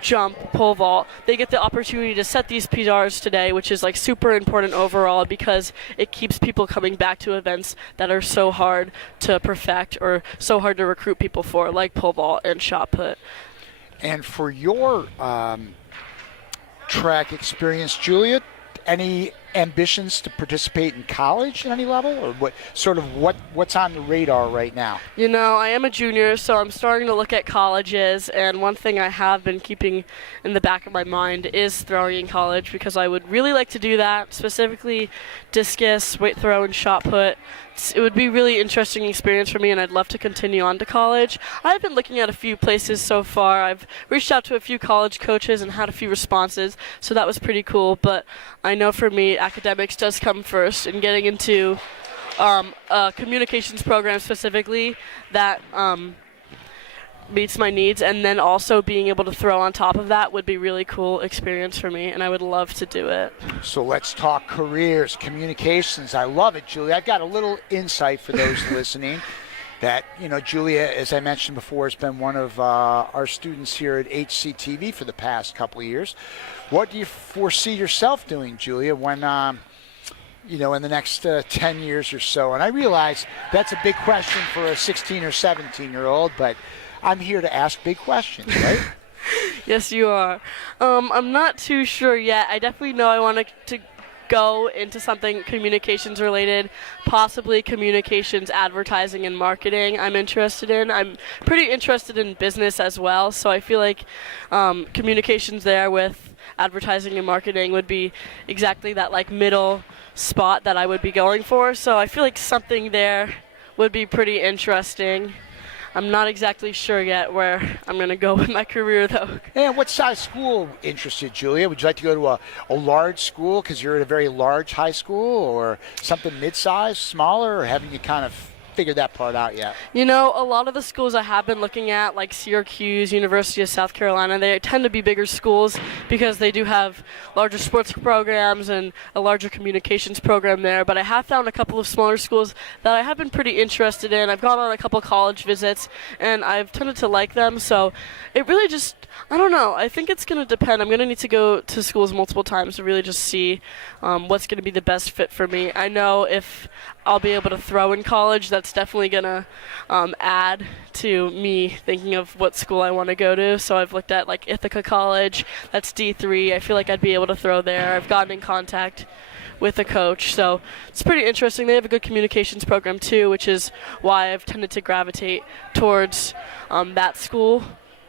jump, pole vault. They get the opportunity to set these PRs today, which is super important overall because it keeps people coming back to events that are so hard to perfect or so hard to recruit people for, like pole vault and shot put. And for your track experience, Julia, any ambitions to participate in college at any level, or what's on the radar right now? I am a junior, so I'm starting to look at colleges, and one thing I have been keeping in the back of my mind is throwing in college because I would really like to do that, specifically discus, weight throw, and shot put. It would be a really interesting experience for me, and I'd love to continue on to college. I've been looking at a few places so far. I've reached out to a few college coaches and had a few responses, so that was pretty cool. But I know for me, academics does come first, and getting into a communications program specifically that meets my needs, and then also being able to throw on top of that would be really cool experience for me, and I would love to do it. So let's talk careers, communications. I love it, Julia. I've got a little insight for those listening that, Julia, as I mentioned before, has been one of our students here at HCTV for the past couple of years. What do you foresee yourself doing, Julia, when in the next 10 years or so? And I realize that's a big question for a 16 or 17-year-old, but I'm here to ask big questions, right? Yes, you are. I'm not too sure yet. I definitely know I want to go into something communications related, possibly communications, advertising, and marketing I'm interested in. I'm pretty interested in business as well, so I feel like communications there with advertising and marketing would be exactly that like middle spot that I would be going for. So I feel like something there would be pretty interesting. I'm not exactly sure yet where I'm going to go with my career, though. And what size school interested Julia? Would you like to go to a large school because you're at a very large high school, or something mid-sized, smaller, or haven't you kind of figured that part out yet? You know, a lot of the schools I have been looking at, like Syracuse, University of South Carolina, they tend to be bigger schools because they do have larger sports programs and a larger communications program there. But I have found a couple of smaller schools that I have been pretty interested in. I've gone on a couple college visits, and I've tended to like them. So it really just, I don't know. I think it's going to depend. I'm going to need to go to schools multiple times to really just see what's going to be the best fit for me. I know if I'll be able to throw in college, that's definitely going to add to me thinking of what school I want to go to. So I've looked at like Ithaca College, that's D3. I feel like I'd be able to throw there. I've gotten in contact with a coach, so it's pretty interesting. They have a good communications program too, which is why I've tended to gravitate towards that school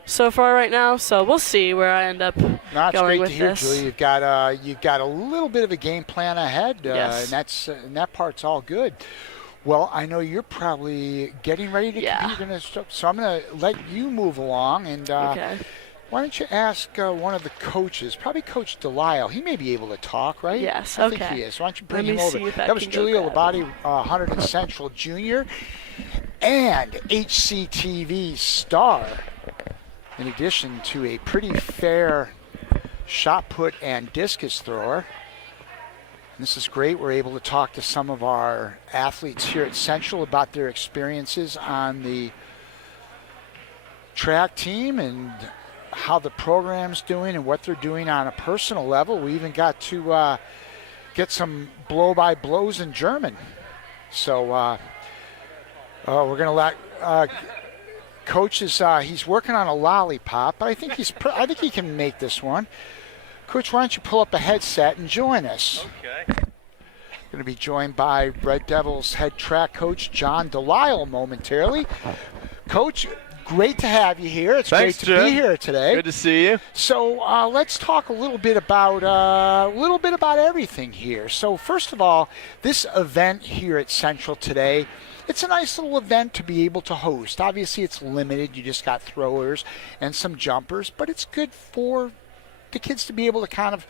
so far right now. So we'll see where I end up going with this. It's great to hear, Julie. You've got a little bit of a game plan ahead, yes. and that part's all good. Well, I know you're probably getting ready to compete, so I'm going to let you move along. And Okay. why don't you ask one of the coaches, probably Coach Delisle. He may be able to talk, right? Yes, I okay. think he is. So why don't you bring Let him me over? see if I That was can go Julia grab Labate, Hunterdon Central Junior, and HCTV star, in addition to a pretty fair shot put and discus thrower. This is great. We're able to talk to some of our athletes here at Central about their experiences on the track team and how the program's doing and what they're doing on a personal level. We even got to get some blow-by-blows in German. So we're going to let Coach he's working on a lollipop, but I think I think he can make this one. Coach, why don't you pull up a headset and join us? Okay. Going to be joined by Red Devils head track coach John Delisle momentarily. Coach, great to have you here. It's Thanks, great to Jim. be here today. Good to see you. So let's talk a little bit about everything here. So first of all, this event here at Central today, it's a nice little event to be able to host. Obviously, it's limited. You just got throwers and some jumpers, but it's good for the kids to be able to kind of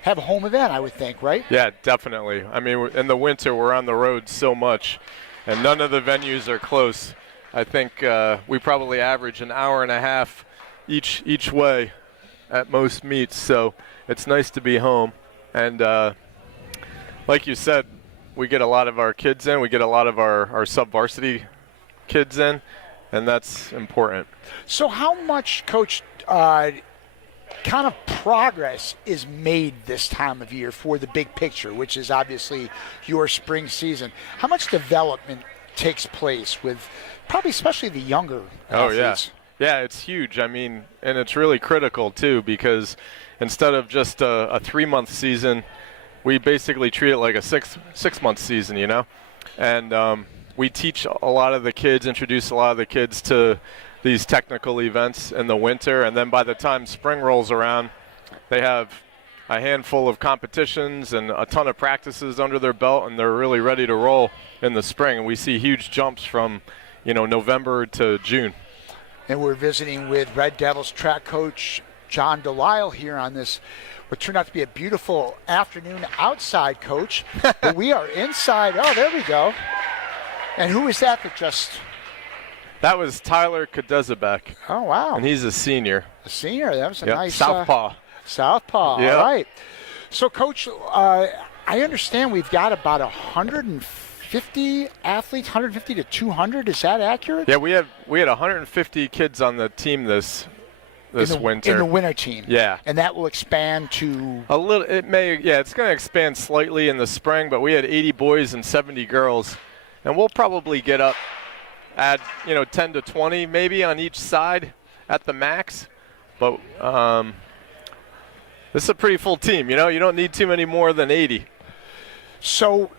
have a home event, I would think, right? Yeah, definitely. I mean, in the winter, we're on the road so much, and none of the venues are close. I think we probably average an hour and a half each way at most meets, so it's nice to be home. And like you said, we get a lot of our kids in. We get a lot of our sub-varsity kids in, and that's important. So how much, Coach, kind of progress is made this time of year for the big picture, which is obviously your spring season? How much development takes place with probably especially the younger athletes? Yeah, it's huge. I mean, and it's really critical too, because instead of just a 3-month season, we basically treat it like a six-month season, you know? And we teach a lot of the kids, introduce a lot of the kids to these technical events in the winter, and then by the time spring rolls around, they have a handful of competitions and a ton of practices under their belt, and they're really ready to roll in the spring. And we see huge jumps from, November to June. And we're visiting with Red Devils track coach John Delisle here on this what turned out to be a beautiful afternoon outside, Coach. But we are inside. Oh, there we go. And who is that just... That was Tyler Kadezabek. Oh, wow. And he's a senior. A senior. That was a nice... Southpaw. Southpaw. Yep. All right. So, Coach, I understand we've got about 150 athletes, 150 to 200. Is that accurate? Yeah, we had 150 kids on the team this winter. In the winter team. Yeah. And that will expand to... A little. It's going to expand slightly in the spring, but we had 80 boys and 70 girls. And we'll probably add 10 to 20 maybe on each side at the max. But this is a pretty full team, you don't need too many more than 80. So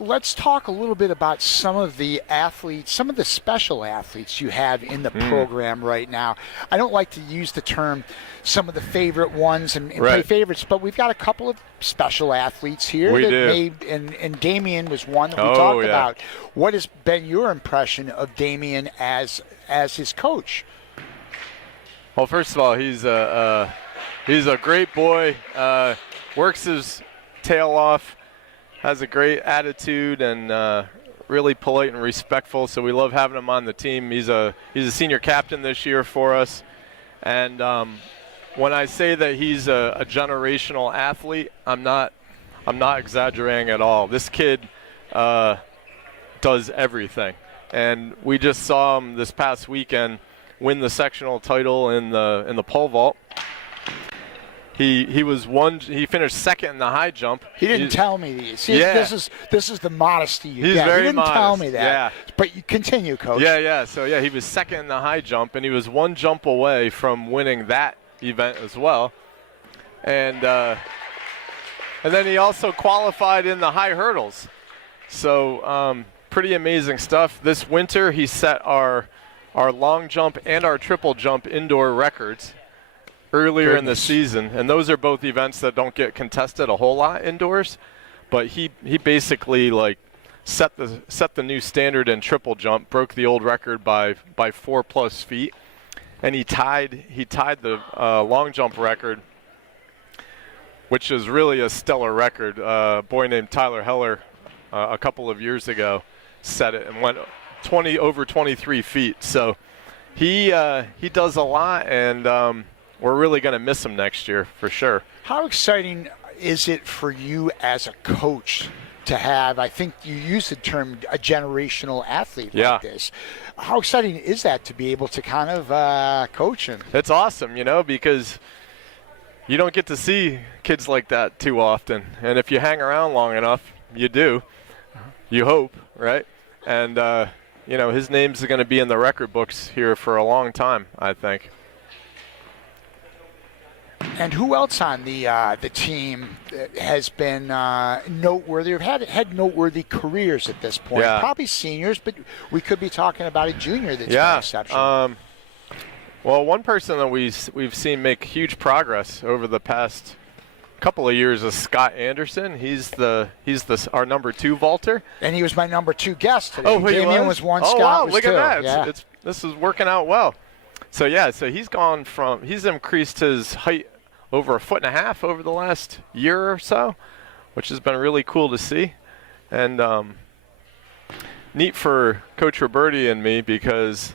let's talk a little bit about some of the athletes, some of the special athletes you have in the program right now. I don't like to use the term some of the favorite ones and play favorites, but we've got a couple of special athletes here. We do. And Damien was one that we talked about. What has been your impression of Damien as his coach? Well, first of all, he's a great boy, works his tail off, has a great attitude, and really polite and respectful. So we love having him on the team. He's a senior captain this year for us, and when I say that he's a generational athlete, I'm not exaggerating at all. This kid does everything, and we just saw him this past weekend win the sectional title in the pole vault. He finished second in the high jump. He didn't tell me these. This is the modesty you He's get. very He didn't modest. tell me that. Yeah. But you continue, Coach. Yeah. So he was second in the high jump, and he was one jump away from winning that event as well. And then he also qualified in the high hurdles. So pretty amazing stuff. This winter he set our long jump and our triple jump indoor records earlier in the season, and those are both events that don't get contested a whole lot indoors. But he basically like set the new standard in triple jump, broke the old record by 4+ feet, and he tied the long jump record, which is really a stellar record. A boy named Tyler Heller a couple of years ago set it and went over 23 feet. So he does a lot, and we're really going to miss him next year for sure. How exciting is it for you as a coach to have, I think you used the term, a generational athlete like this? How exciting is that to be able to kind of coach him? It's awesome, because you don't get to see kids like that too often. And if you hang around long enough, you do. You hope, right? And, his name's going to be in the record books here for a long time, I think. And who else on the team has been noteworthy, or had noteworthy careers at this point? Yeah. Probably seniors, but we could be talking about a junior that's been exceptional. Well, one person that we've seen make huge progress over the past couple of years is Scott Anderson. He's our number 2 vaulter. And he was my number 2 guest today. Oh, Damien was 1, oh, Scott wow, was look 2. at that. Yeah. This is working out well. So he's increased his height over 1.5 feet over the last year or so, which has been really cool to see. And neat for Coach Roberti and me, because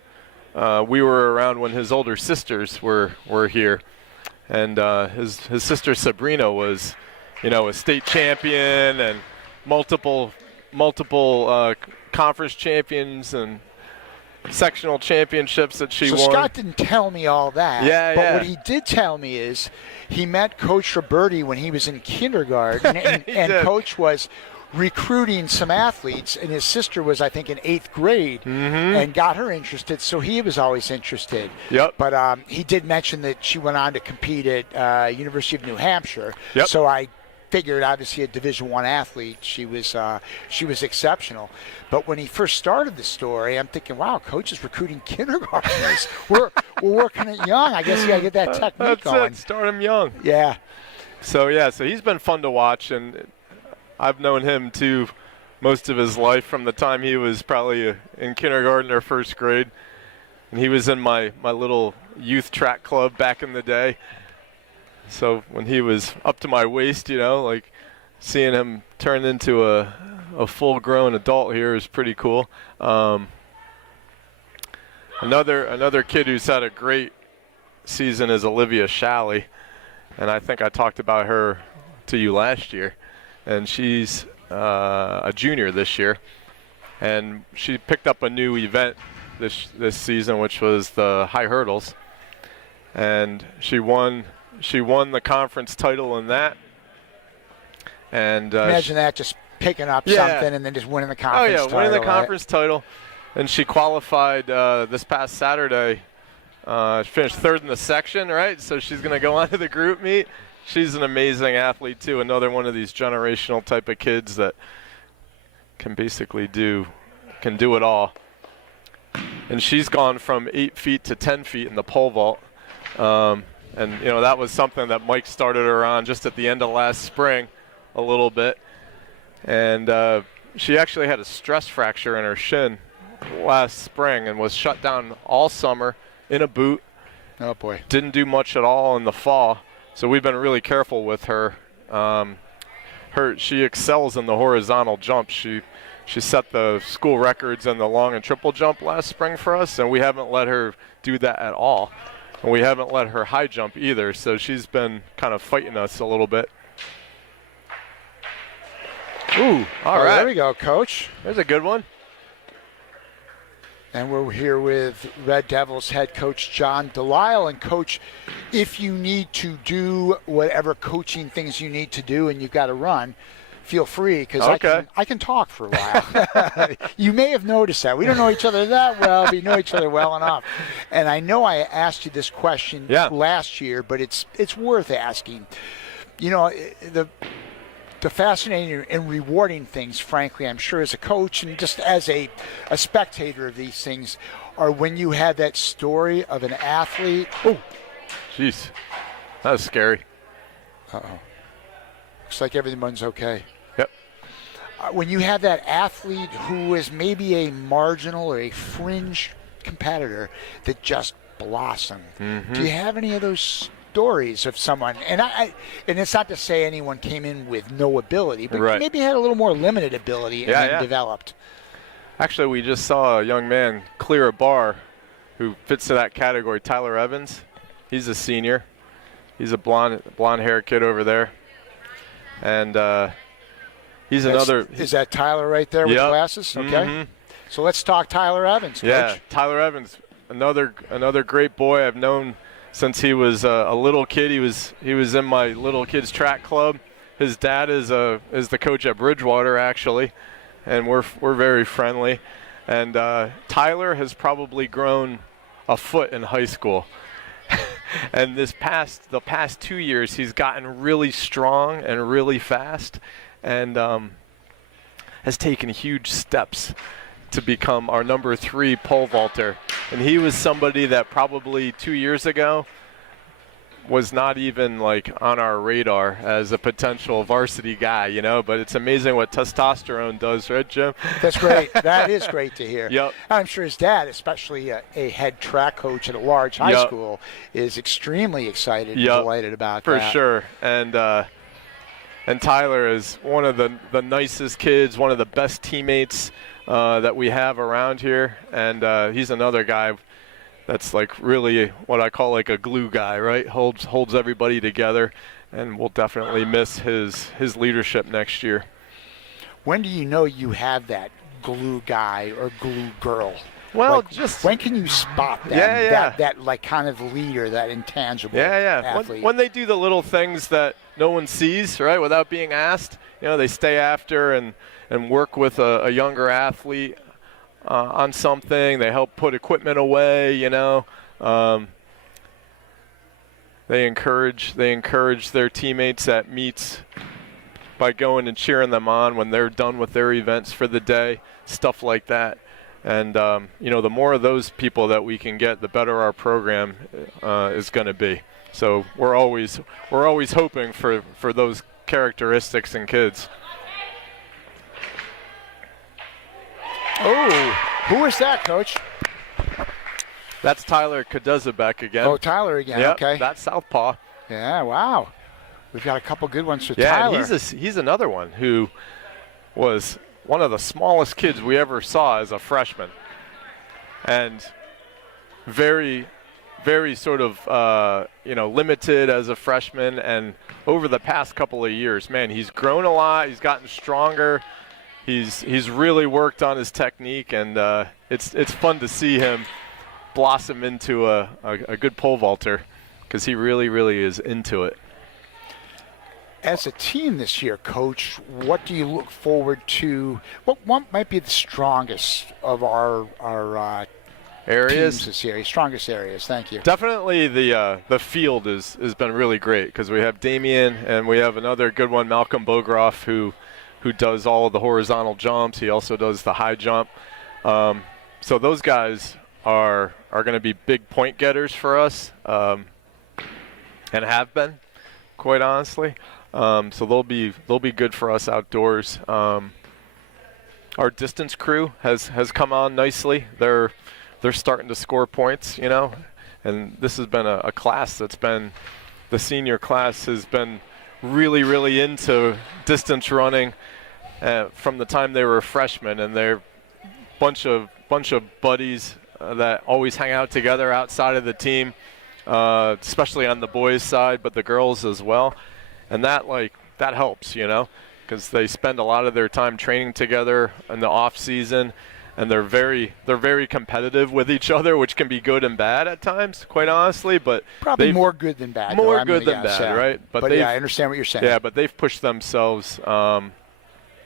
we were around when his older sisters were here. And his sister Sabrina was, a state champion and multiple conference champions and sectional championships that she won. So Scott didn't tell me all that. But what he did tell me is he met Coach Roberti when he was in kindergarten, and Coach was recruiting some athletes, and his sister was, I think, in 8th grade, and got her interested, so he was always interested. Yep. But he did mention that she went on to compete at University of New Hampshire. Yep. So I figured, obviously, a Division I athlete, she was exceptional. But when he first started the story, I'm thinking, wow, Coach is recruiting kindergartners. we're working it young. I guess you got to get that technique going. That's it. Start him young. Yeah. So he's been fun to watch, and I've known him too most of his life, from the time he was probably in kindergarten or 1st grade. And he was in my little youth track club back in the day. So when he was up to my waist, like seeing him turn into a full-grown adult here is pretty cool. Another kid who's had a great season is Olivia Shalley, and I think I talked about her to you last year. And she's a junior this year, and she picked up a new event this season, which was the high hurdles, and she won the conference title in that. And imagine that, just picking up something and then just winning the conference title. Winning the conference title. And she qualified this past Saturday. Finished 3rd in the section, right? So she's going to go on to the group meet she's an amazing athlete too. Another one of these generational type of kids that can basically do it all. And she's gone from 8 feet to 10 feet in the pole vault. And you know, that was something that Mike started her on just at the end of last spring a little bit. And she actually had a stress fracture in her shin last spring and was shut down all summer in a boot. Oh boy. Didn't do much at all in the fall. So we've been really careful with her. She excels in the horizontal jump. She set the school records in the long and triple jump last spring for us, and we haven't let her do that at all. And we haven't let her high jump either, so she's been kind of fighting us a little bit. Ooh, all right. There we go, Coach. There's a good one. And we're here with Red Devils head coach John Delisle. And Coach, if you need to do whatever coaching things you need to do and you've got to run, feel free, because I can talk for a while. You may have noticed that. We don't know each other that well, but we know each other well enough. And I know I asked you this question last year, but it's worth asking. You know, the fascinating and rewarding things, frankly, I'm sure as a coach and just as a spectator of these things, are when you have that story of an athlete. Oh, jeez. That was scary. Uh-oh. Looks like everyone's okay. Yep. When you have that athlete who is maybe a marginal or a fringe competitor that just blossomed, do you have any of those stories of someone? And and it's not to say anyone came in with no ability, but maybe had a little more limited ability and then developed. Actually, we just saw a young man clear a bar who fits to that category, Tyler Evans. He's a senior. He's a blonde-haired kid over there. And he's another. Is that Tyler right there with the glasses? Okay. So let's talk Tyler Evans, Coach. Yeah, Tyler Evans, another great boy I've known since he was a little kid. He was in my little kids track club. His dad is the coach at Bridgewater, actually, and we're very friendly. And Tyler has probably grown a foot in high school. And the past 2 years, he's gotten really strong and really fast, and has taken huge steps to become our number 3 pole vaulter. And he was somebody that probably 2 years ago was not even like on our radar as a potential varsity guy, you know. But it's amazing what testosterone does, right, Jim? That's great. That is great to hear. Yep. I'm sure his dad, especially a head track coach at a large high school, is extremely excited and delighted about that. For sure. And Tyler is one of the nicest kids, one of the best teammates that we have around here, and he's another guy that's like really what I call like a glue guy, right? Holds everybody together, and we'll definitely miss his leadership next year. When do you know you have that glue guy or glue girl? Well, like, when can you spot them? That like kind of leader, that intangible athlete. When they do the little things that no one sees, right, without being asked, you know, they stay after and work with a younger athlete on something. They help put equipment away, you know. They encourage their teammates at meets by going and cheering them on when they're done with their events for the day, stuff like that. And you know, the more of those people that we can get, the better our program is going to be. So we're always hoping for those characteristics in kids. Oh, who is that, Coach? That's Tyler Kaduzabek again. Oh, Tyler again. Yep, Okay. That's Southpaw. Yeah. Wow. We've got a couple good ones for Tyler. Tyler. Yeah, he's another one who was one of the smallest kids we ever saw as a freshman, and very, very sort of limited as a freshman. And over the past couple of years, man, he's grown a lot. He's gotten stronger. He's really worked on his technique, and it's fun to see him blossom into a good pole vaulter, because he really, really is into it. As a team this year, Coach, what do you look forward to? What might be the strongest of our areas. Teams this year, strongest areas. Thank you. Definitely the field has been really great because we have Damien and we have another good one, Malcolm Bogroff, who does all of the horizontal jumps. He also does the high jump. So those guys are going to be big point getters for us, and have been, quite honestly. So they'll be good for us outdoors. Our distance crew has come on nicely. They're starting to score points, and this has been a class that's been, the senior class has been really into distance running from the time they were freshmen, and they're bunch of buddies that always hang out together outside of the team, especially on the boys' side, but the girls as well, and that helps, because they spend a lot of their time training together in the off season, and they're very competitive with each other, which can be good and bad at times, quite honestly. But probably more good than bad. More good than bad, right? But yeah, I understand what you're saying. Yeah, but they've pushed themselves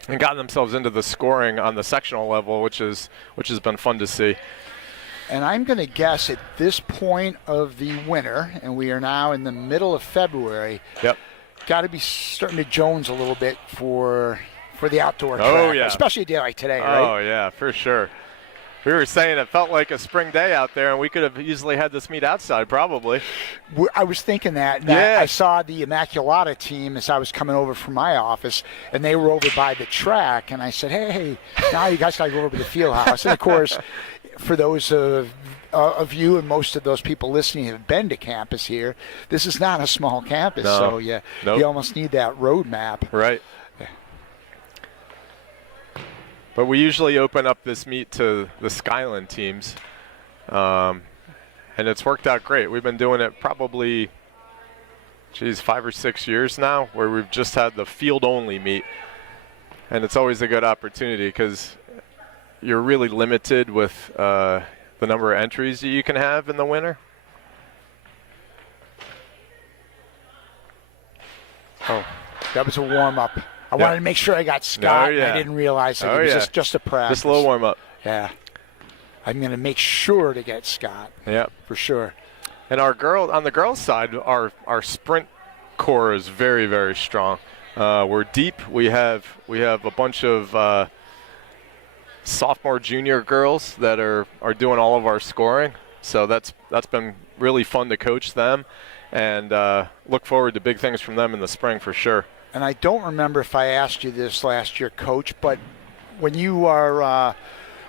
and gotten themselves into the scoring on the sectional level, which has been fun to see. And I'm going to guess at this point of the winter, and we are now in the middle of February. Yep. Got to be starting to Jones a little bit for the outdoor track. Oh, yeah. Especially a day like today, right? Oh, yeah, for sure. We were saying it felt like a spring day out there, and we could have easily had this meet outside, probably. I was thinking that. Yeah. I saw the Immaculata team as I was coming over from my office, and they were over by the track, and I said, hey, now you guys got to go over to the field house. And, of course, for those of you and most of those people listening who have been to campus here, this is not a small campus, so you almost need that road map. Right. But we usually open up this meet to the Skyland teams, and it's worked out great. We've been doing it probably, 5 or 6 years now, where we've just had the field-only meet, and it's always a good opportunity because you're really limited with the number of entries that you can have in the winter. Oh, that was a warm-up. I wanted to make sure I got Scott, and I didn't realize it was just a practice. Just a little warm-up. Yeah. I'm going to make sure to get Scott. Yeah. For sure. And on the girls' side, our sprint core is very, very strong. We're deep. We have a bunch of sophomore, junior girls that are doing all of our scoring. So that's been really fun to coach them, and look forward to big things from them in the spring for sure. And I don't remember if I asked you this last year, Coach, but when you are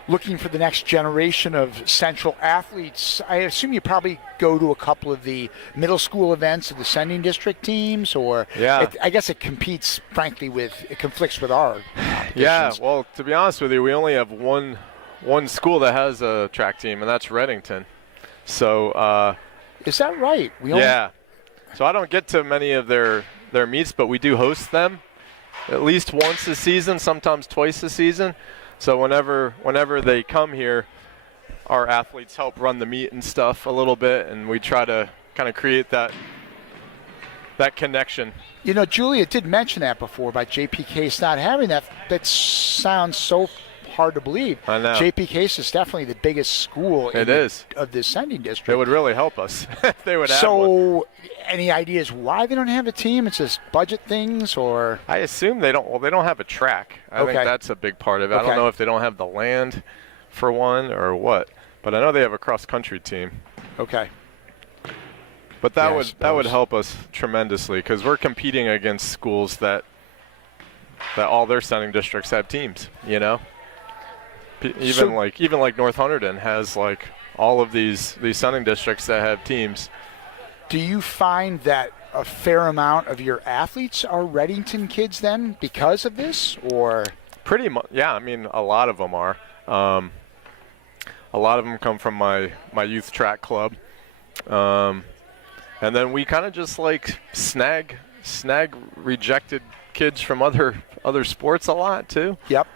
looking for the next generation of Central athletes, I assume you probably go to a couple of the middle school events of the sending district teams, or I guess it conflicts with our ambitions. Yeah, well, to be honest with you, we only have one school that has a track team, and that's Reddington. So is that right? So I don't get to many of their meets, but we do host them at least once a season, sometimes twice a season. So whenever they come here, our athletes help run the meet and stuff a little bit, and we try to kind of create that connection. Julia did mention that before about JP Case not having that. That sounds so hard to believe. I know. JP Case is definitely the biggest school of the sending district. It would really help us if they would have one. So, any ideas why they don't have a team? It's just budget things, or? I assume they don't. Well, they don't have a track. I think that's a big part of it. I don't know if they don't have the land for one or what, but I know they have a cross-country team. Okay. But that would help us tremendously because we're competing against schools that all their sending districts have teams. Even like North Hunterdon has like all of these sending districts that have teams. Do you find that a fair amount of your athletes are Reddington kids then because of this, or? Pretty much, yeah. I mean, a lot of them are. A lot of them come from my youth track club, and then we kind of just like snag rejected kids from other sports a lot too. Yep.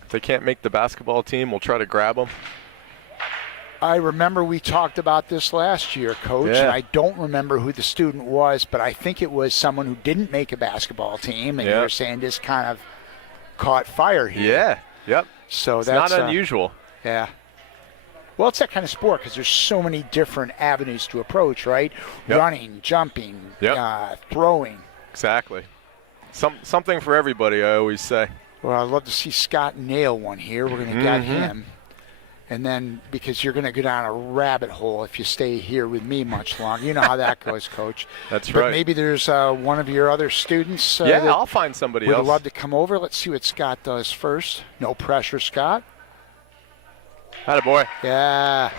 If they can't make the basketball team, we'll try to grab them. I remember we talked about this last year, Coach, and I don't remember who the student was, but I think it was someone who didn't make a basketball team, and you were saying this kind of caught fire here. Yeah, yep. So it's that's not unusual. Yeah. Well, it's that kind of sport because there's so many different avenues to approach, right? Yep. Running, jumping, Yep. throwing. Exactly. Something for everybody, I always say. Well, I'd love to see Scott nail one here. We're going to get him. And then, because you're going to go down a rabbit hole if you stay here with me much longer. You know how that goes, Coach. That's but right. Maybe there's one of your other students. Yeah, that I'll find somebody would else. love to come over. Let's see what Scott does first. No pressure, Scott. Attaboy. Yeah.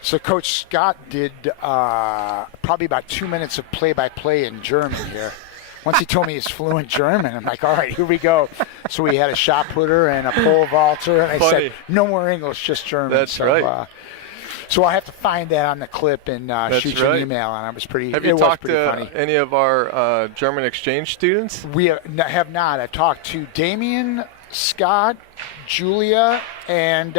So Coach Scott did probably about 2 minutes of play-by-play in German here. Once he told me he's fluent German, I'm like, all right, here we go. So we had a shot putter and a pole vaulter, and I said, no more English, just German. That's right. So I'll have to find that on the clip and shoot you an email, and it was pretty. Have you talked to funny. any of our German exchange students? We have not. I've talked to Damien, Scott, Julia, and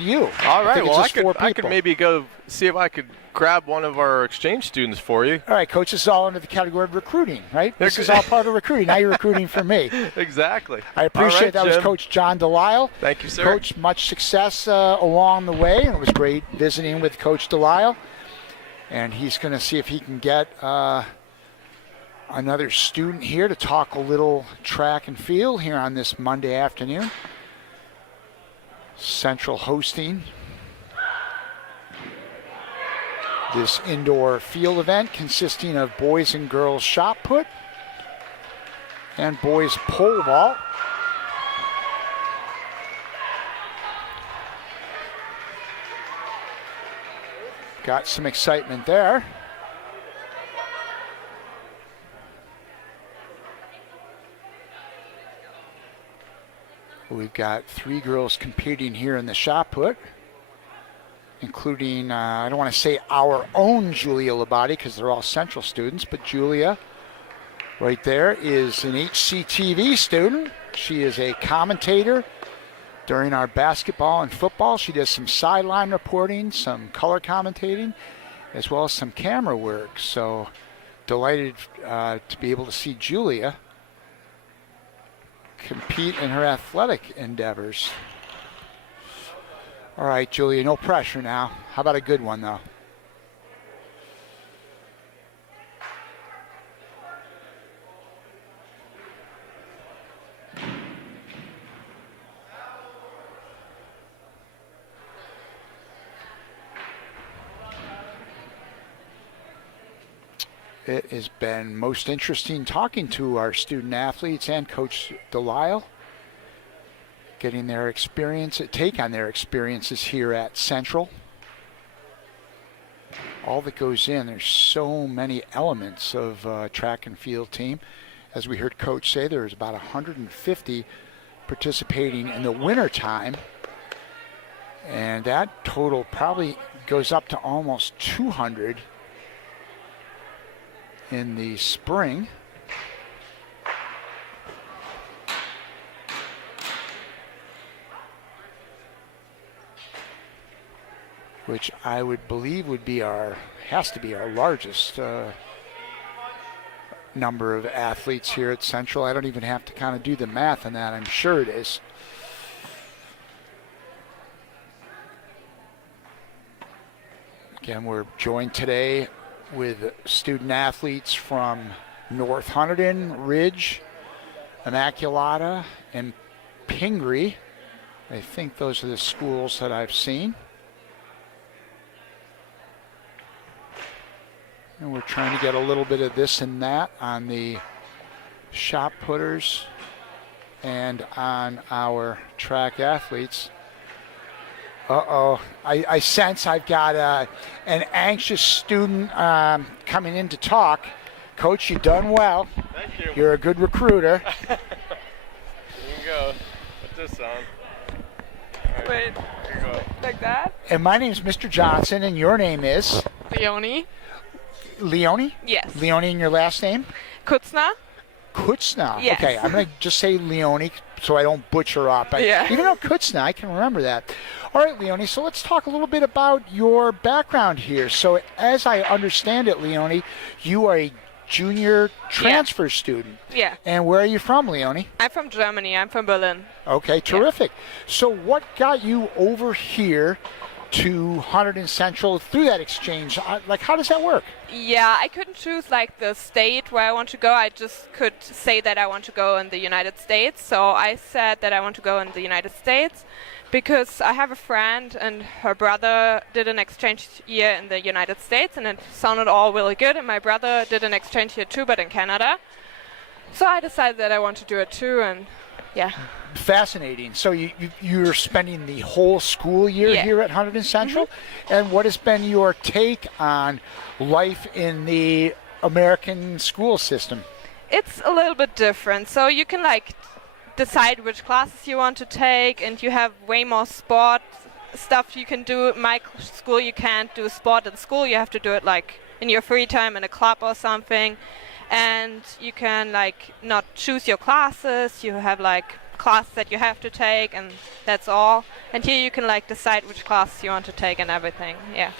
you. All right. Well, I I could maybe go see if I could grab one of our exchange students for you. All right, Coach. This is all under the category of recruiting, right? This is all part of recruiting. Now you're recruiting for me. Exactly. I appreciate that. Jim. Was Coach John Delisle. Thank you, sir. Coach, much success along the way, and it was great visiting with Coach Delisle. And he's going to see if he can get another student here to talk a little track and field here on this Monday afternoon. Central hosting this indoor field event consisting of boys and girls shot put and boys pole vault. Got some excitement there. We've got 3 girls competing here in the shot put, including, I don't want to say our own Julia Labate because they're all Central students, but Julia right there is an HCTV student. She is a commentator during our basketball and football. She does some sideline reporting, some color commentating, as well as some camera work. So delighted to be able to see Julia compete in her athletic endeavors. All right, Julia, no pressure now. How about a good one, though? It has been most interesting talking to our student athletes and Coach Delisle, getting their take on their experiences here at Central. All that goes in, there's so many elements of track and field team. As we heard Coach say, there's about 150 participating in the winter time, and that total probably goes up to almost 200 in the spring. Which I would believe has to be our largest number of athletes here at Central. I don't even have to kind of do the math on that. I'm sure it is. Again, we're joined today with student athletes from North Hunterdon, Ridge, Immaculata, and Pingree. I think those are the schools that I've seen. And we're trying to get a little bit of this and that on the shot putters and on our track athletes. I sense I've got an anxious student coming in to talk. Coach, you've done well. Thank you. You're a good recruiter. Here you go. Put this on. Right. Wait, Here you go. like that? And my name is Mr. Johnson, and your name is? Leonie? Leonie? Yes. Leonie, and your last name? Kutzna? Kutzna. Yes. Okay, I'm going to just say Leonie so I don't butcher up. Yeah. Even though Kutzna, I can remember that. All right, Leonie, so let's talk a little bit about your background here. So as I understand it, Leonie, you are a junior transfer student. Yeah. And where are you from, Leonie? I'm from Germany. I'm from Berlin. Okay, terrific. So what got you over here to Hunterdon Central through that exchange? Like, how does that work? Yeah, I couldn't choose like the state where I want to go. I just could say that I want to go in the United States. So I said that I want to go in the United States because I have a friend and her brother did an exchange year in the United States, and it sounded all really good. And my brother did an exchange year too, but in Canada. So I decided that I want to do it too, and yeah. Fascinating. So you're spending the whole school year Yeah. here at Hunterdon Central, and what has been your take on life in the American school system? It's a little bit different. So you can like decide which classes you want to take, and you have way more sport stuff you can do. In my school, you can't do sport in school. You have to do it like in your free time in a club or something. And you can like not choose your classes. You have like classes that you have to take, and that's all. And here you can like decide which classes you want to take and everything. Yeah.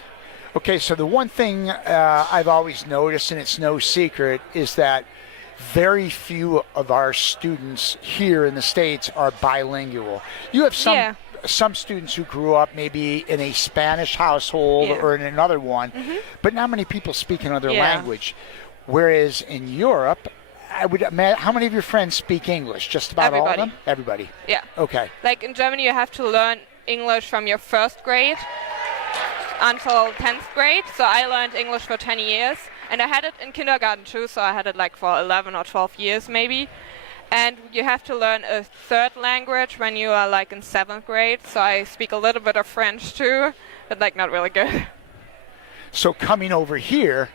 Okay, so the one thing I've always noticed, and it's no secret, is that very few of our students here in the States are bilingual. You have some students who grew up maybe in a Spanish household or in another one, but not many people speak another language. Whereas in Europe, I would imagine, how many of your friends speak English? Just about all of them? Everybody. Yeah. Okay. Like in Germany, you have to learn English from your first grade until 10th grade. So I learned English for 10 years. And I had it in kindergarten too, so I had it like for 11 or 12 years maybe. And you have to learn a third language when you are like in 7th grade. So I speak a little bit of French too, but like not really good. So coming over here,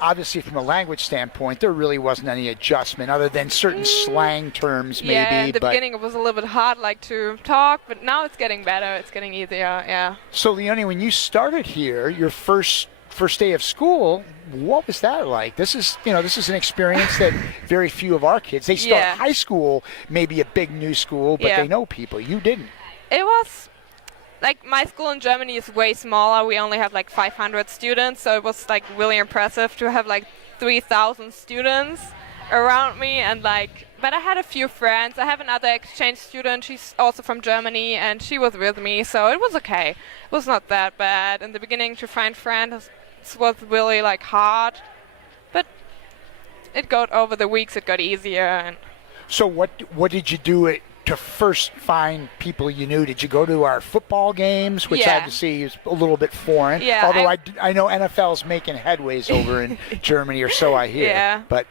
obviously from a language standpoint, there really wasn't any adjustment other than certain slang terms maybe. Yeah, in the beginning it was a little bit hard like to talk, but now it's getting better. It's getting easier, yeah. So Leonie, when you started here, your first day of school, what was that like? This is an experience that very few of our kids, they start high school, maybe a big new school, but they know people. You didn't. It was like my school in Germany is way smaller. We only have like 500 students, so it was like really impressive to have like 3,000 students around me, and like, but I had a few friends. I have another exchange student. She's also from Germany, and she was with me, so it was okay. It was not that bad. In the beginning, to find friends was really like hard, but it got over the weeks. It got easier. And so what did you do to first find people you knew? Did you go to our football games, which obviously is a little bit foreign? Yeah, although I know NFL's making headways over in Germany, or so I hear. Yeah. But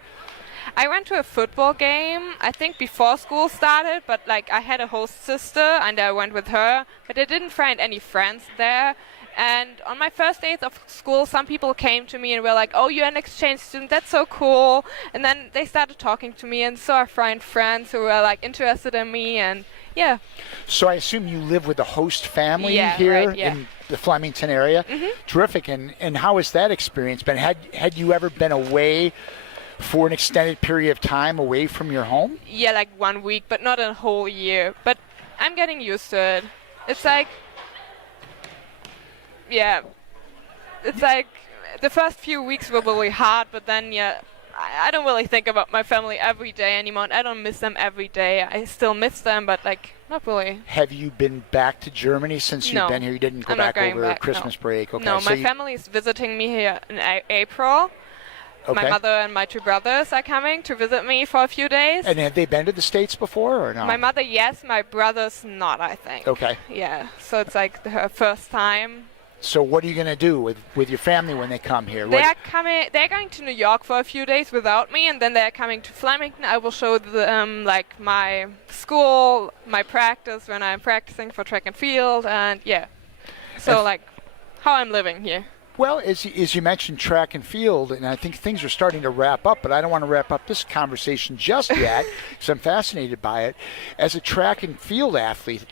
I went to a football game, I think before school started, but like I had a host sister and I went with her, but I didn't find any friends there. And on my first days of school, some people came to me and were like, "Oh, you're an exchange student, that's so cool." And then they started talking to me, and so I found friends who were like interested in me, and yeah. So I assume you live with the host family here in the Flemington area. Terrific. And how has that experience been? Had you ever been away for an extended period of time away from your home? Yeah, like 1 week, but not a whole year. But I'm getting used to it. It's like, yeah, it's like the first few weeks were really hard, but then I don't really think about my family every day anymore. I don't miss them every day. I still miss them, but like not really. Have you been back to Germany since you've been here? You didn't go back over Christmas break? Okay. No, so my family is visiting me here in April. Okay. My mother and my two brothers are coming to visit me for a few days. And have they been to the States before or no? My mother, yes. My brothers, not, I think. Okay. Yeah, so it's like her first time. So what are you going to do with your family when they come here? They're going to New York for a few days without me, and then they're coming to Flemington. I will show them like my school, my practice when I'm practicing for track and field, and yeah. So like how I'm living here. Well, as you mentioned track and field, and I think things are starting to wrap up, but I don't want to wrap up this conversation just yet because I'm fascinated by it. As a track and field athlete,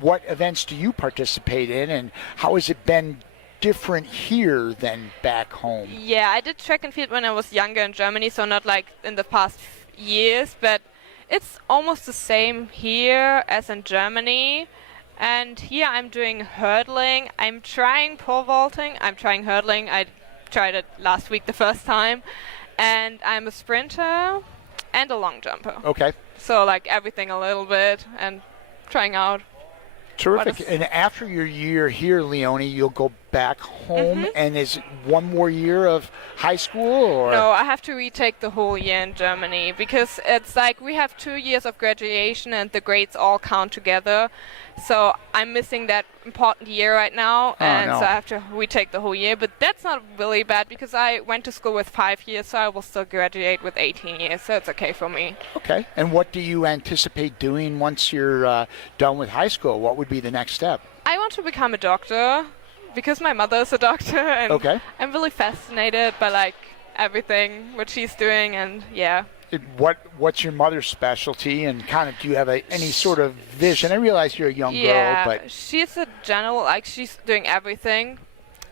what events do you participate in, and how has it been different here than back home? Yeah, I did track and field when I was younger in Germany, so not like in the past years, but it's almost the same here as in Germany. And here I'm doing hurdling. I'm trying pole vaulting. I'm trying hurdling. I tried it last week the first time. and I'm a sprinter and a long jumper. Okay. So like everything a little bit and trying out. Terrific. What is- And after your year here, Leonie, you'll go back home, and is it one more year of high school, or? No, I have to retake the whole year in Germany because it's like we have 2 years of graduation and the grades all count together. So I'm missing that important year right now, and no. so I have to retake the whole year. But that's not really bad because I went to school with 5 years, so I will still graduate with 18 years, so it's okay for me. Okay. And what do you anticipate doing once you're done with high school? What would be the next step? I want to become a doctor because my mother is a doctor, and Okay. I'm really fascinated by like everything what she's doing, and yeah. What's your mother's specialty, and kind of do you have any sort of vision? I realize you're a young Yeah, girl, but she's a general, like she's doing everything.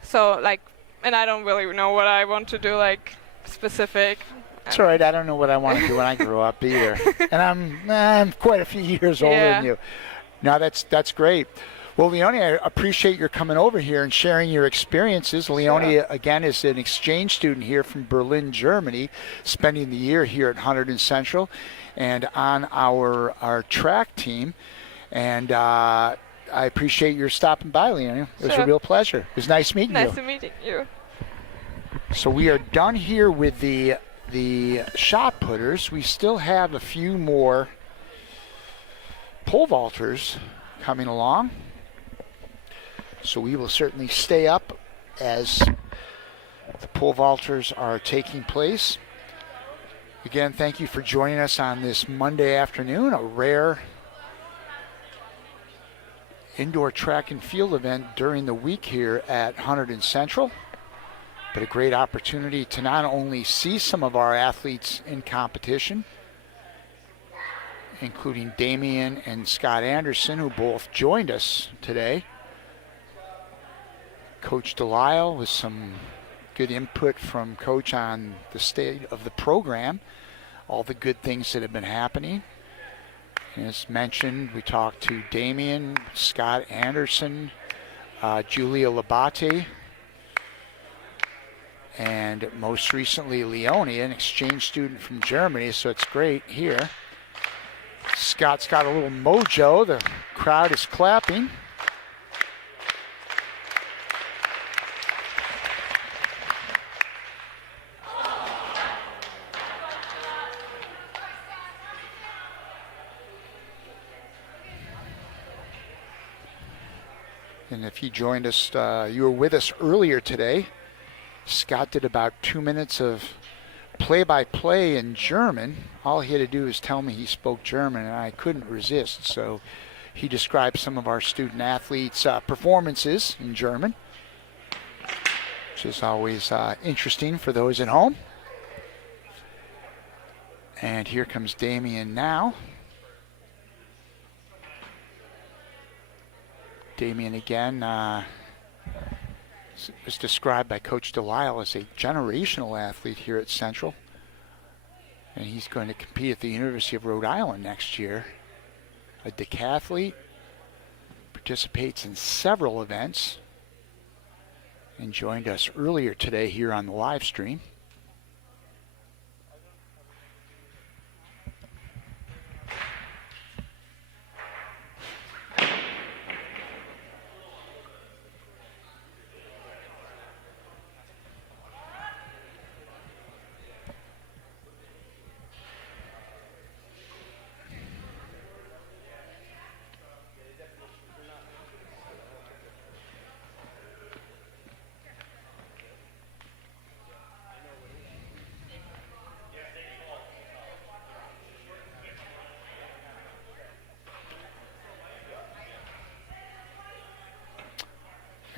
So like, and I don't really know what I want to do, like specific. it's all right. I don't know what I want to do when I grow up either, and I'm quite a few years older Yeah. than you. No, that's great. Well, Leonie, I appreciate your coming over here and sharing your experiences. Leonie, again, is an exchange student here from Berlin, Germany, spending the year here at Hunterdon Central and on our track team. And I appreciate your stopping by, Leonie. It was a Sure. real pleasure. It was nice meeting Nice you. to meeting you. So we are done here with the shot putters. We still have a few more pole vaulters coming along. So we will certainly stay up as the pole vaulters are taking place. Again, thank you for joining us on this Monday afternoon, a rare indoor track and field event during the week here at Hunterdon Central. But a great opportunity to not only see some of our athletes in competition, including Damian and Scott Anderson, who both joined us today. Coach Delisle with some good input from Coach on the state of the program, all the good things that have been happening. As mentioned, we talked to Damian, Scott Anderson, Julia Labate, and most recently Leonie, an exchange student from Germany, so it's great here. Scott's got a little mojo. The crowd is clapping. And if you joined us, you were with us earlier today. Scott did about 2 minutes of play-by-play in German. All he had to do was tell me he spoke German, and I couldn't resist. So he described some of our student athletes' performances in German, which is always interesting for those at home. And here comes Damian now. Damian again was described by Coach Delisle as a generational athlete here at Central. And he's going to compete at the University of Rhode Island next year. A decathlete, participates in several events, and joined us earlier today here on the live stream.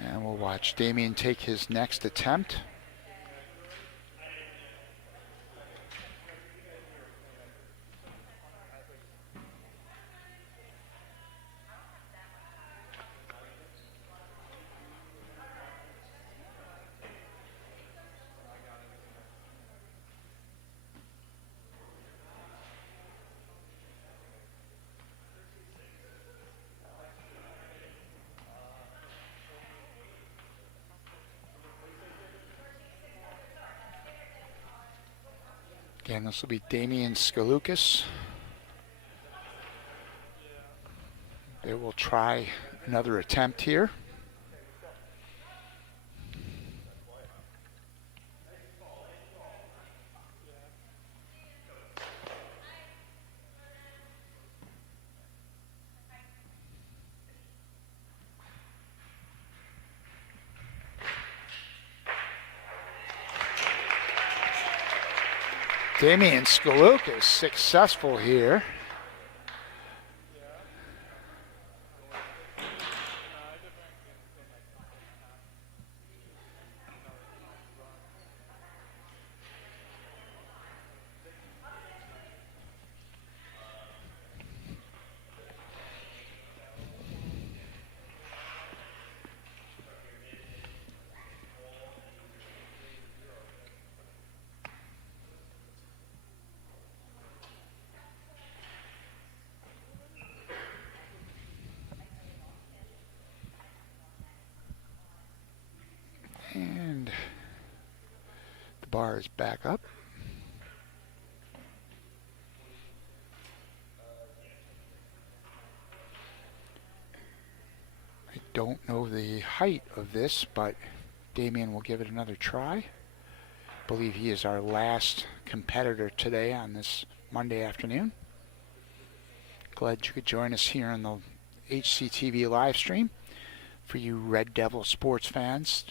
And we'll watch Damian take his next attempt. Again, this will be Damian Skalukas. They will try another attempt here. Damian Skalukas successful here. And the bar is back up. I don't know the height of this, but Damian will give it another try. I believe he is our last competitor today on this Monday afternoon. Glad you could join us here on the HCTV live stream. For you Red Devil sports fans,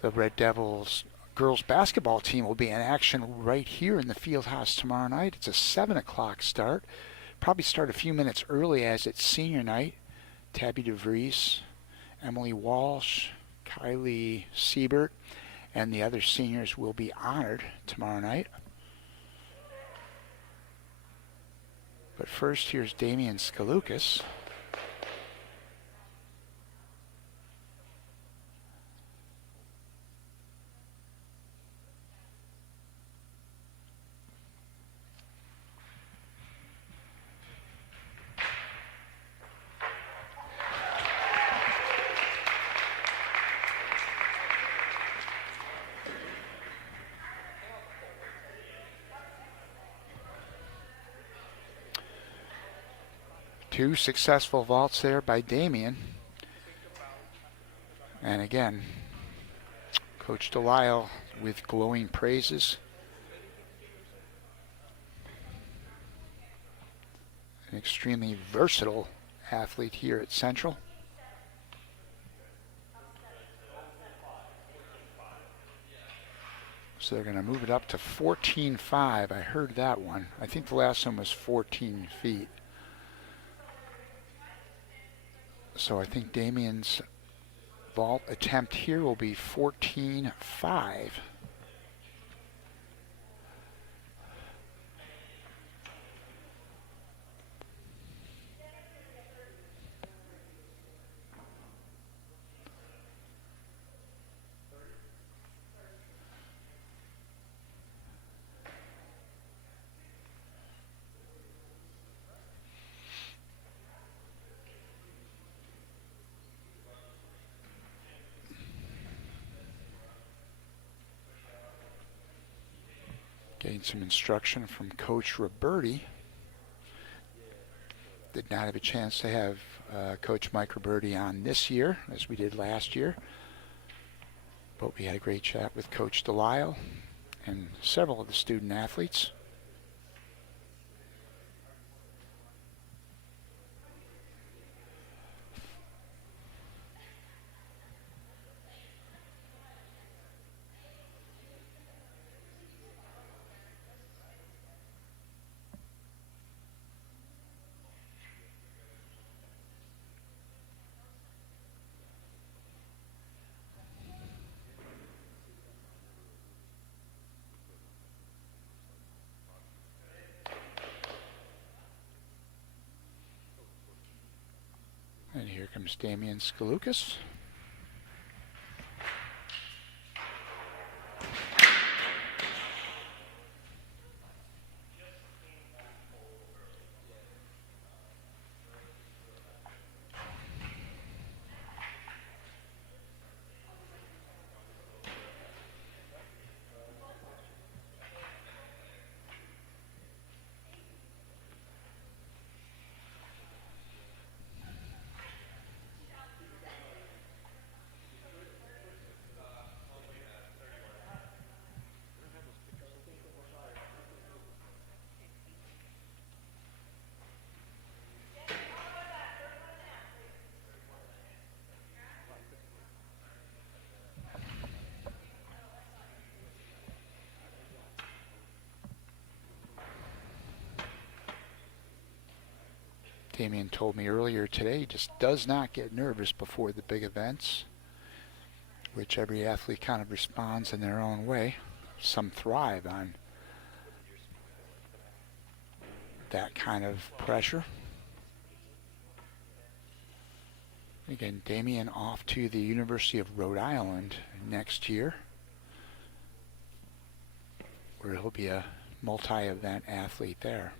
the Red Devils girls basketball team will be in action right here in the field house tomorrow night. It's a 7 o'clock start. Probably start a few minutes early as it's senior night. Tabby DeVries, Emily Walsh, Kylie Siebert, and the other seniors will be honored tomorrow night. But first, here's Damian Skalukas. Two successful vaults there by Damian. And again, Coach Delisle with glowing praises. An extremely versatile athlete here at Central. So they're going to move it up to 14.5. I heard that one. I think the last one was 14 feet. So I think Damian's vault attempt here will be 14.5. Getting some instruction from Coach Roberti. Did not have a chance to have Coach Mike Roberti on this year, as we did last year. But we had a great chat with Coach Delisle and several of the student athletes. And here comes Damian Skalukas. Damien told me earlier today he just does not get nervous before the big events, which every athlete kind of responds in their own way. Some thrive on that kind of pressure. Again, Damien off to the University of Rhode Island next year, where he'll be a multi-event athlete there.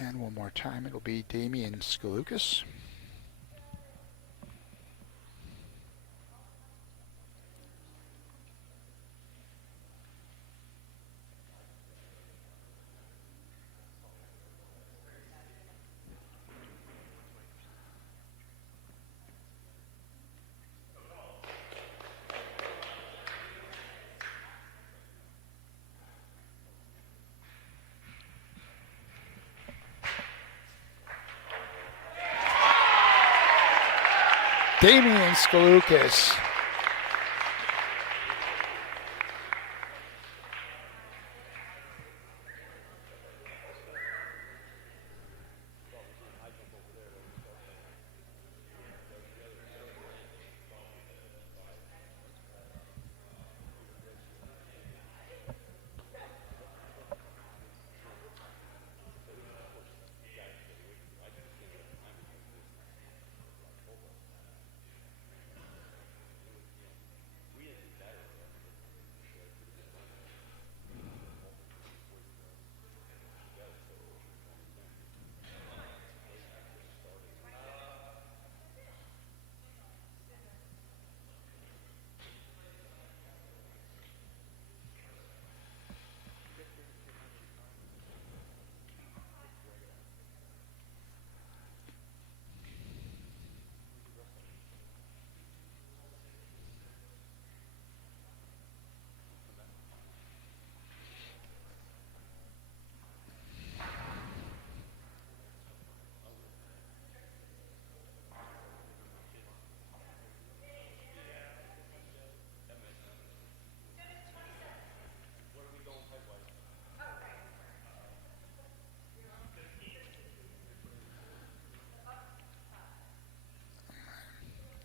And one more time, it'll be Damien Skalukas. Damien Skalukas.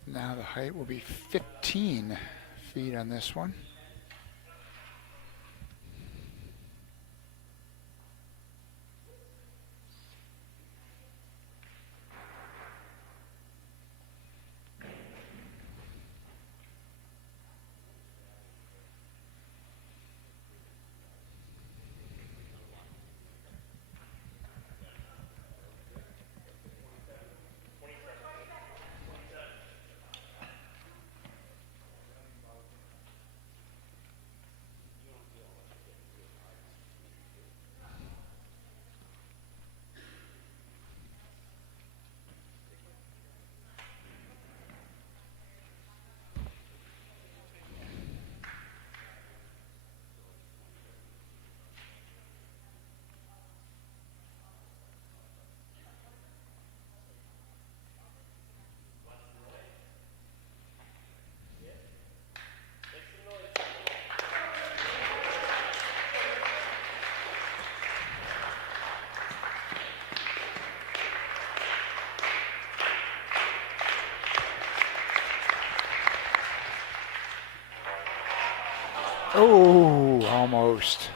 Now the height will be 15 feet on this one. Oh, almost.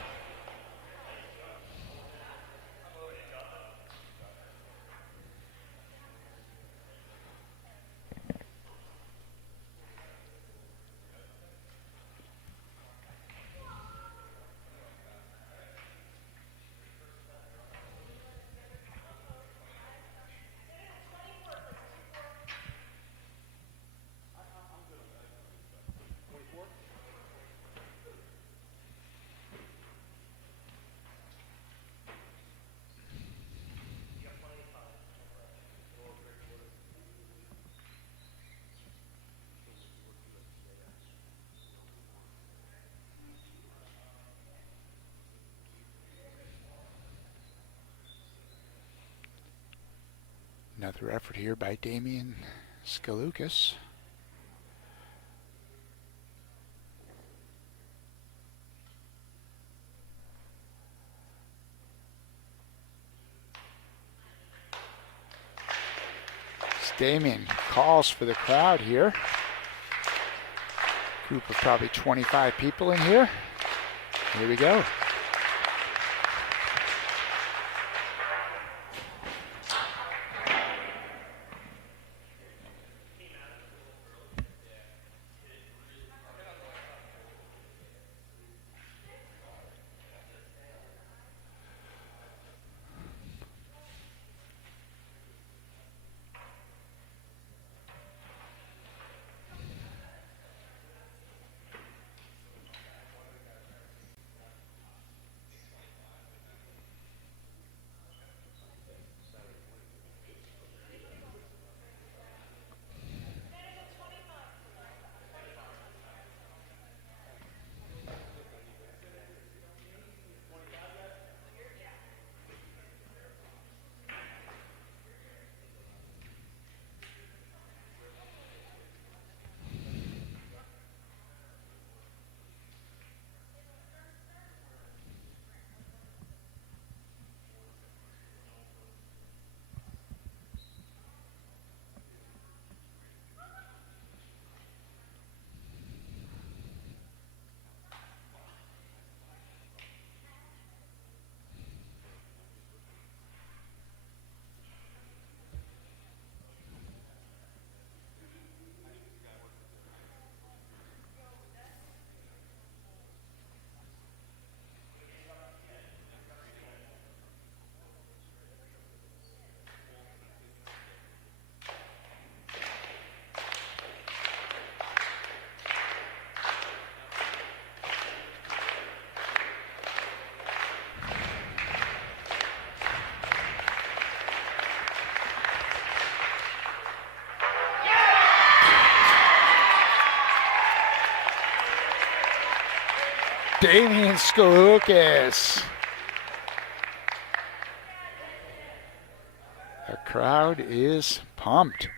Another effort here by Damian Skalukas. Damian calls for the crowd here. Group of probably 25 people in here. Here we go. Damian Skalukas. The crowd is pumped.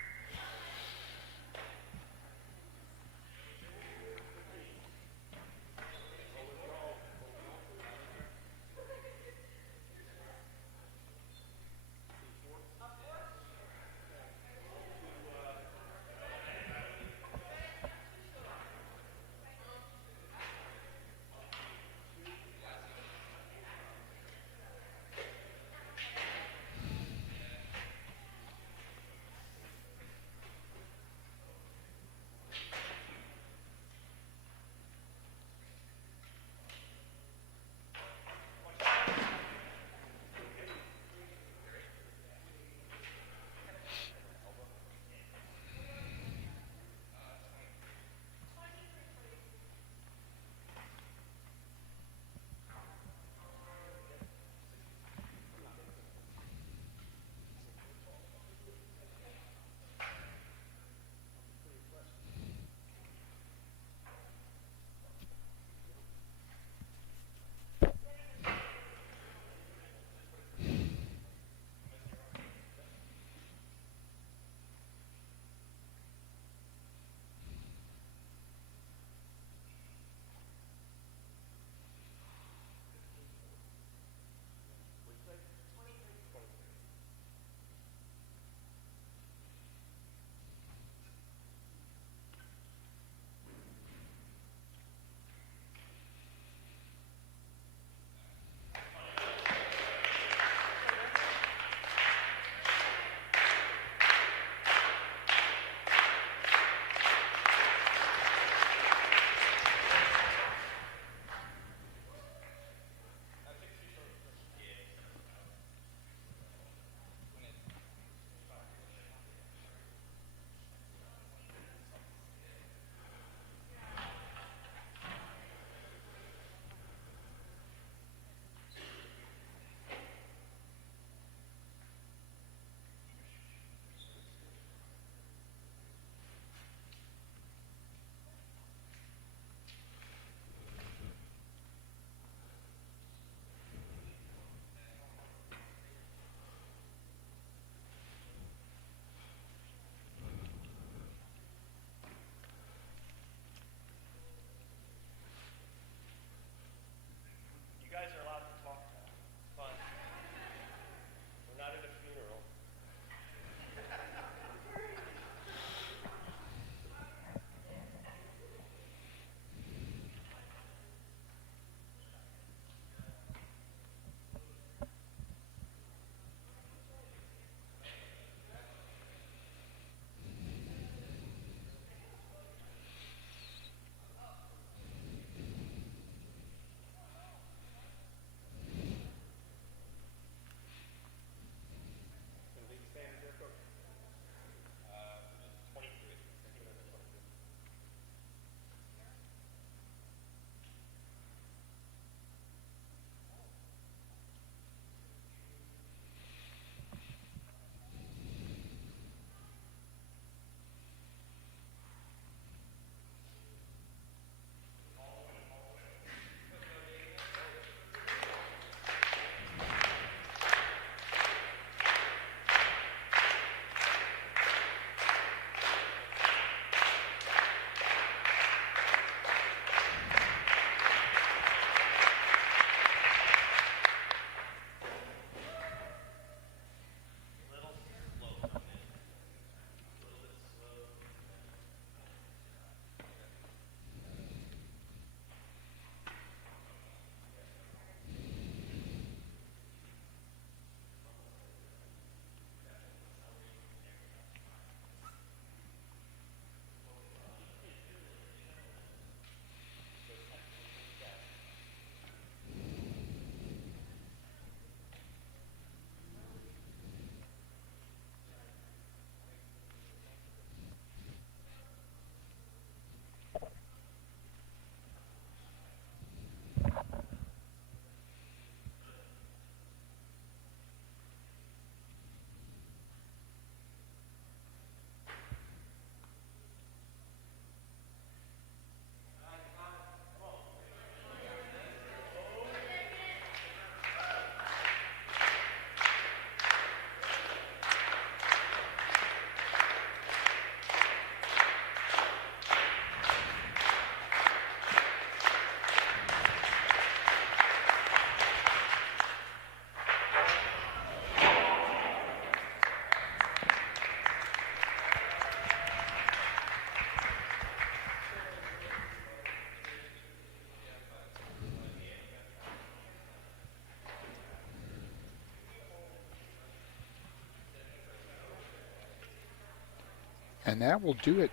And that will do it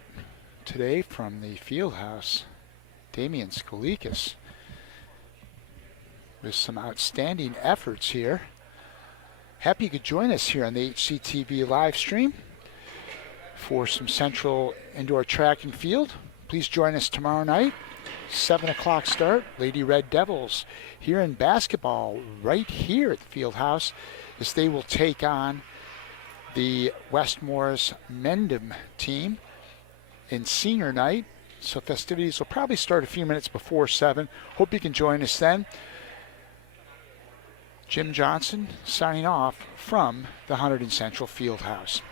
today from the field house. Damian Skolikis with some outstanding efforts here. Happy you could join us here on the HCTV live stream for some Central Indoor Track and Field. Please join us tomorrow night, 7 o'clock start. Lady Red Devils here in basketball right here at the field house as they will take on the Westmore's Mendham team in senior night. So festivities will probably start a few minutes before 7. Hope you can join us then. Jim Johnson signing off from the Hunterdon Central Fieldhouse.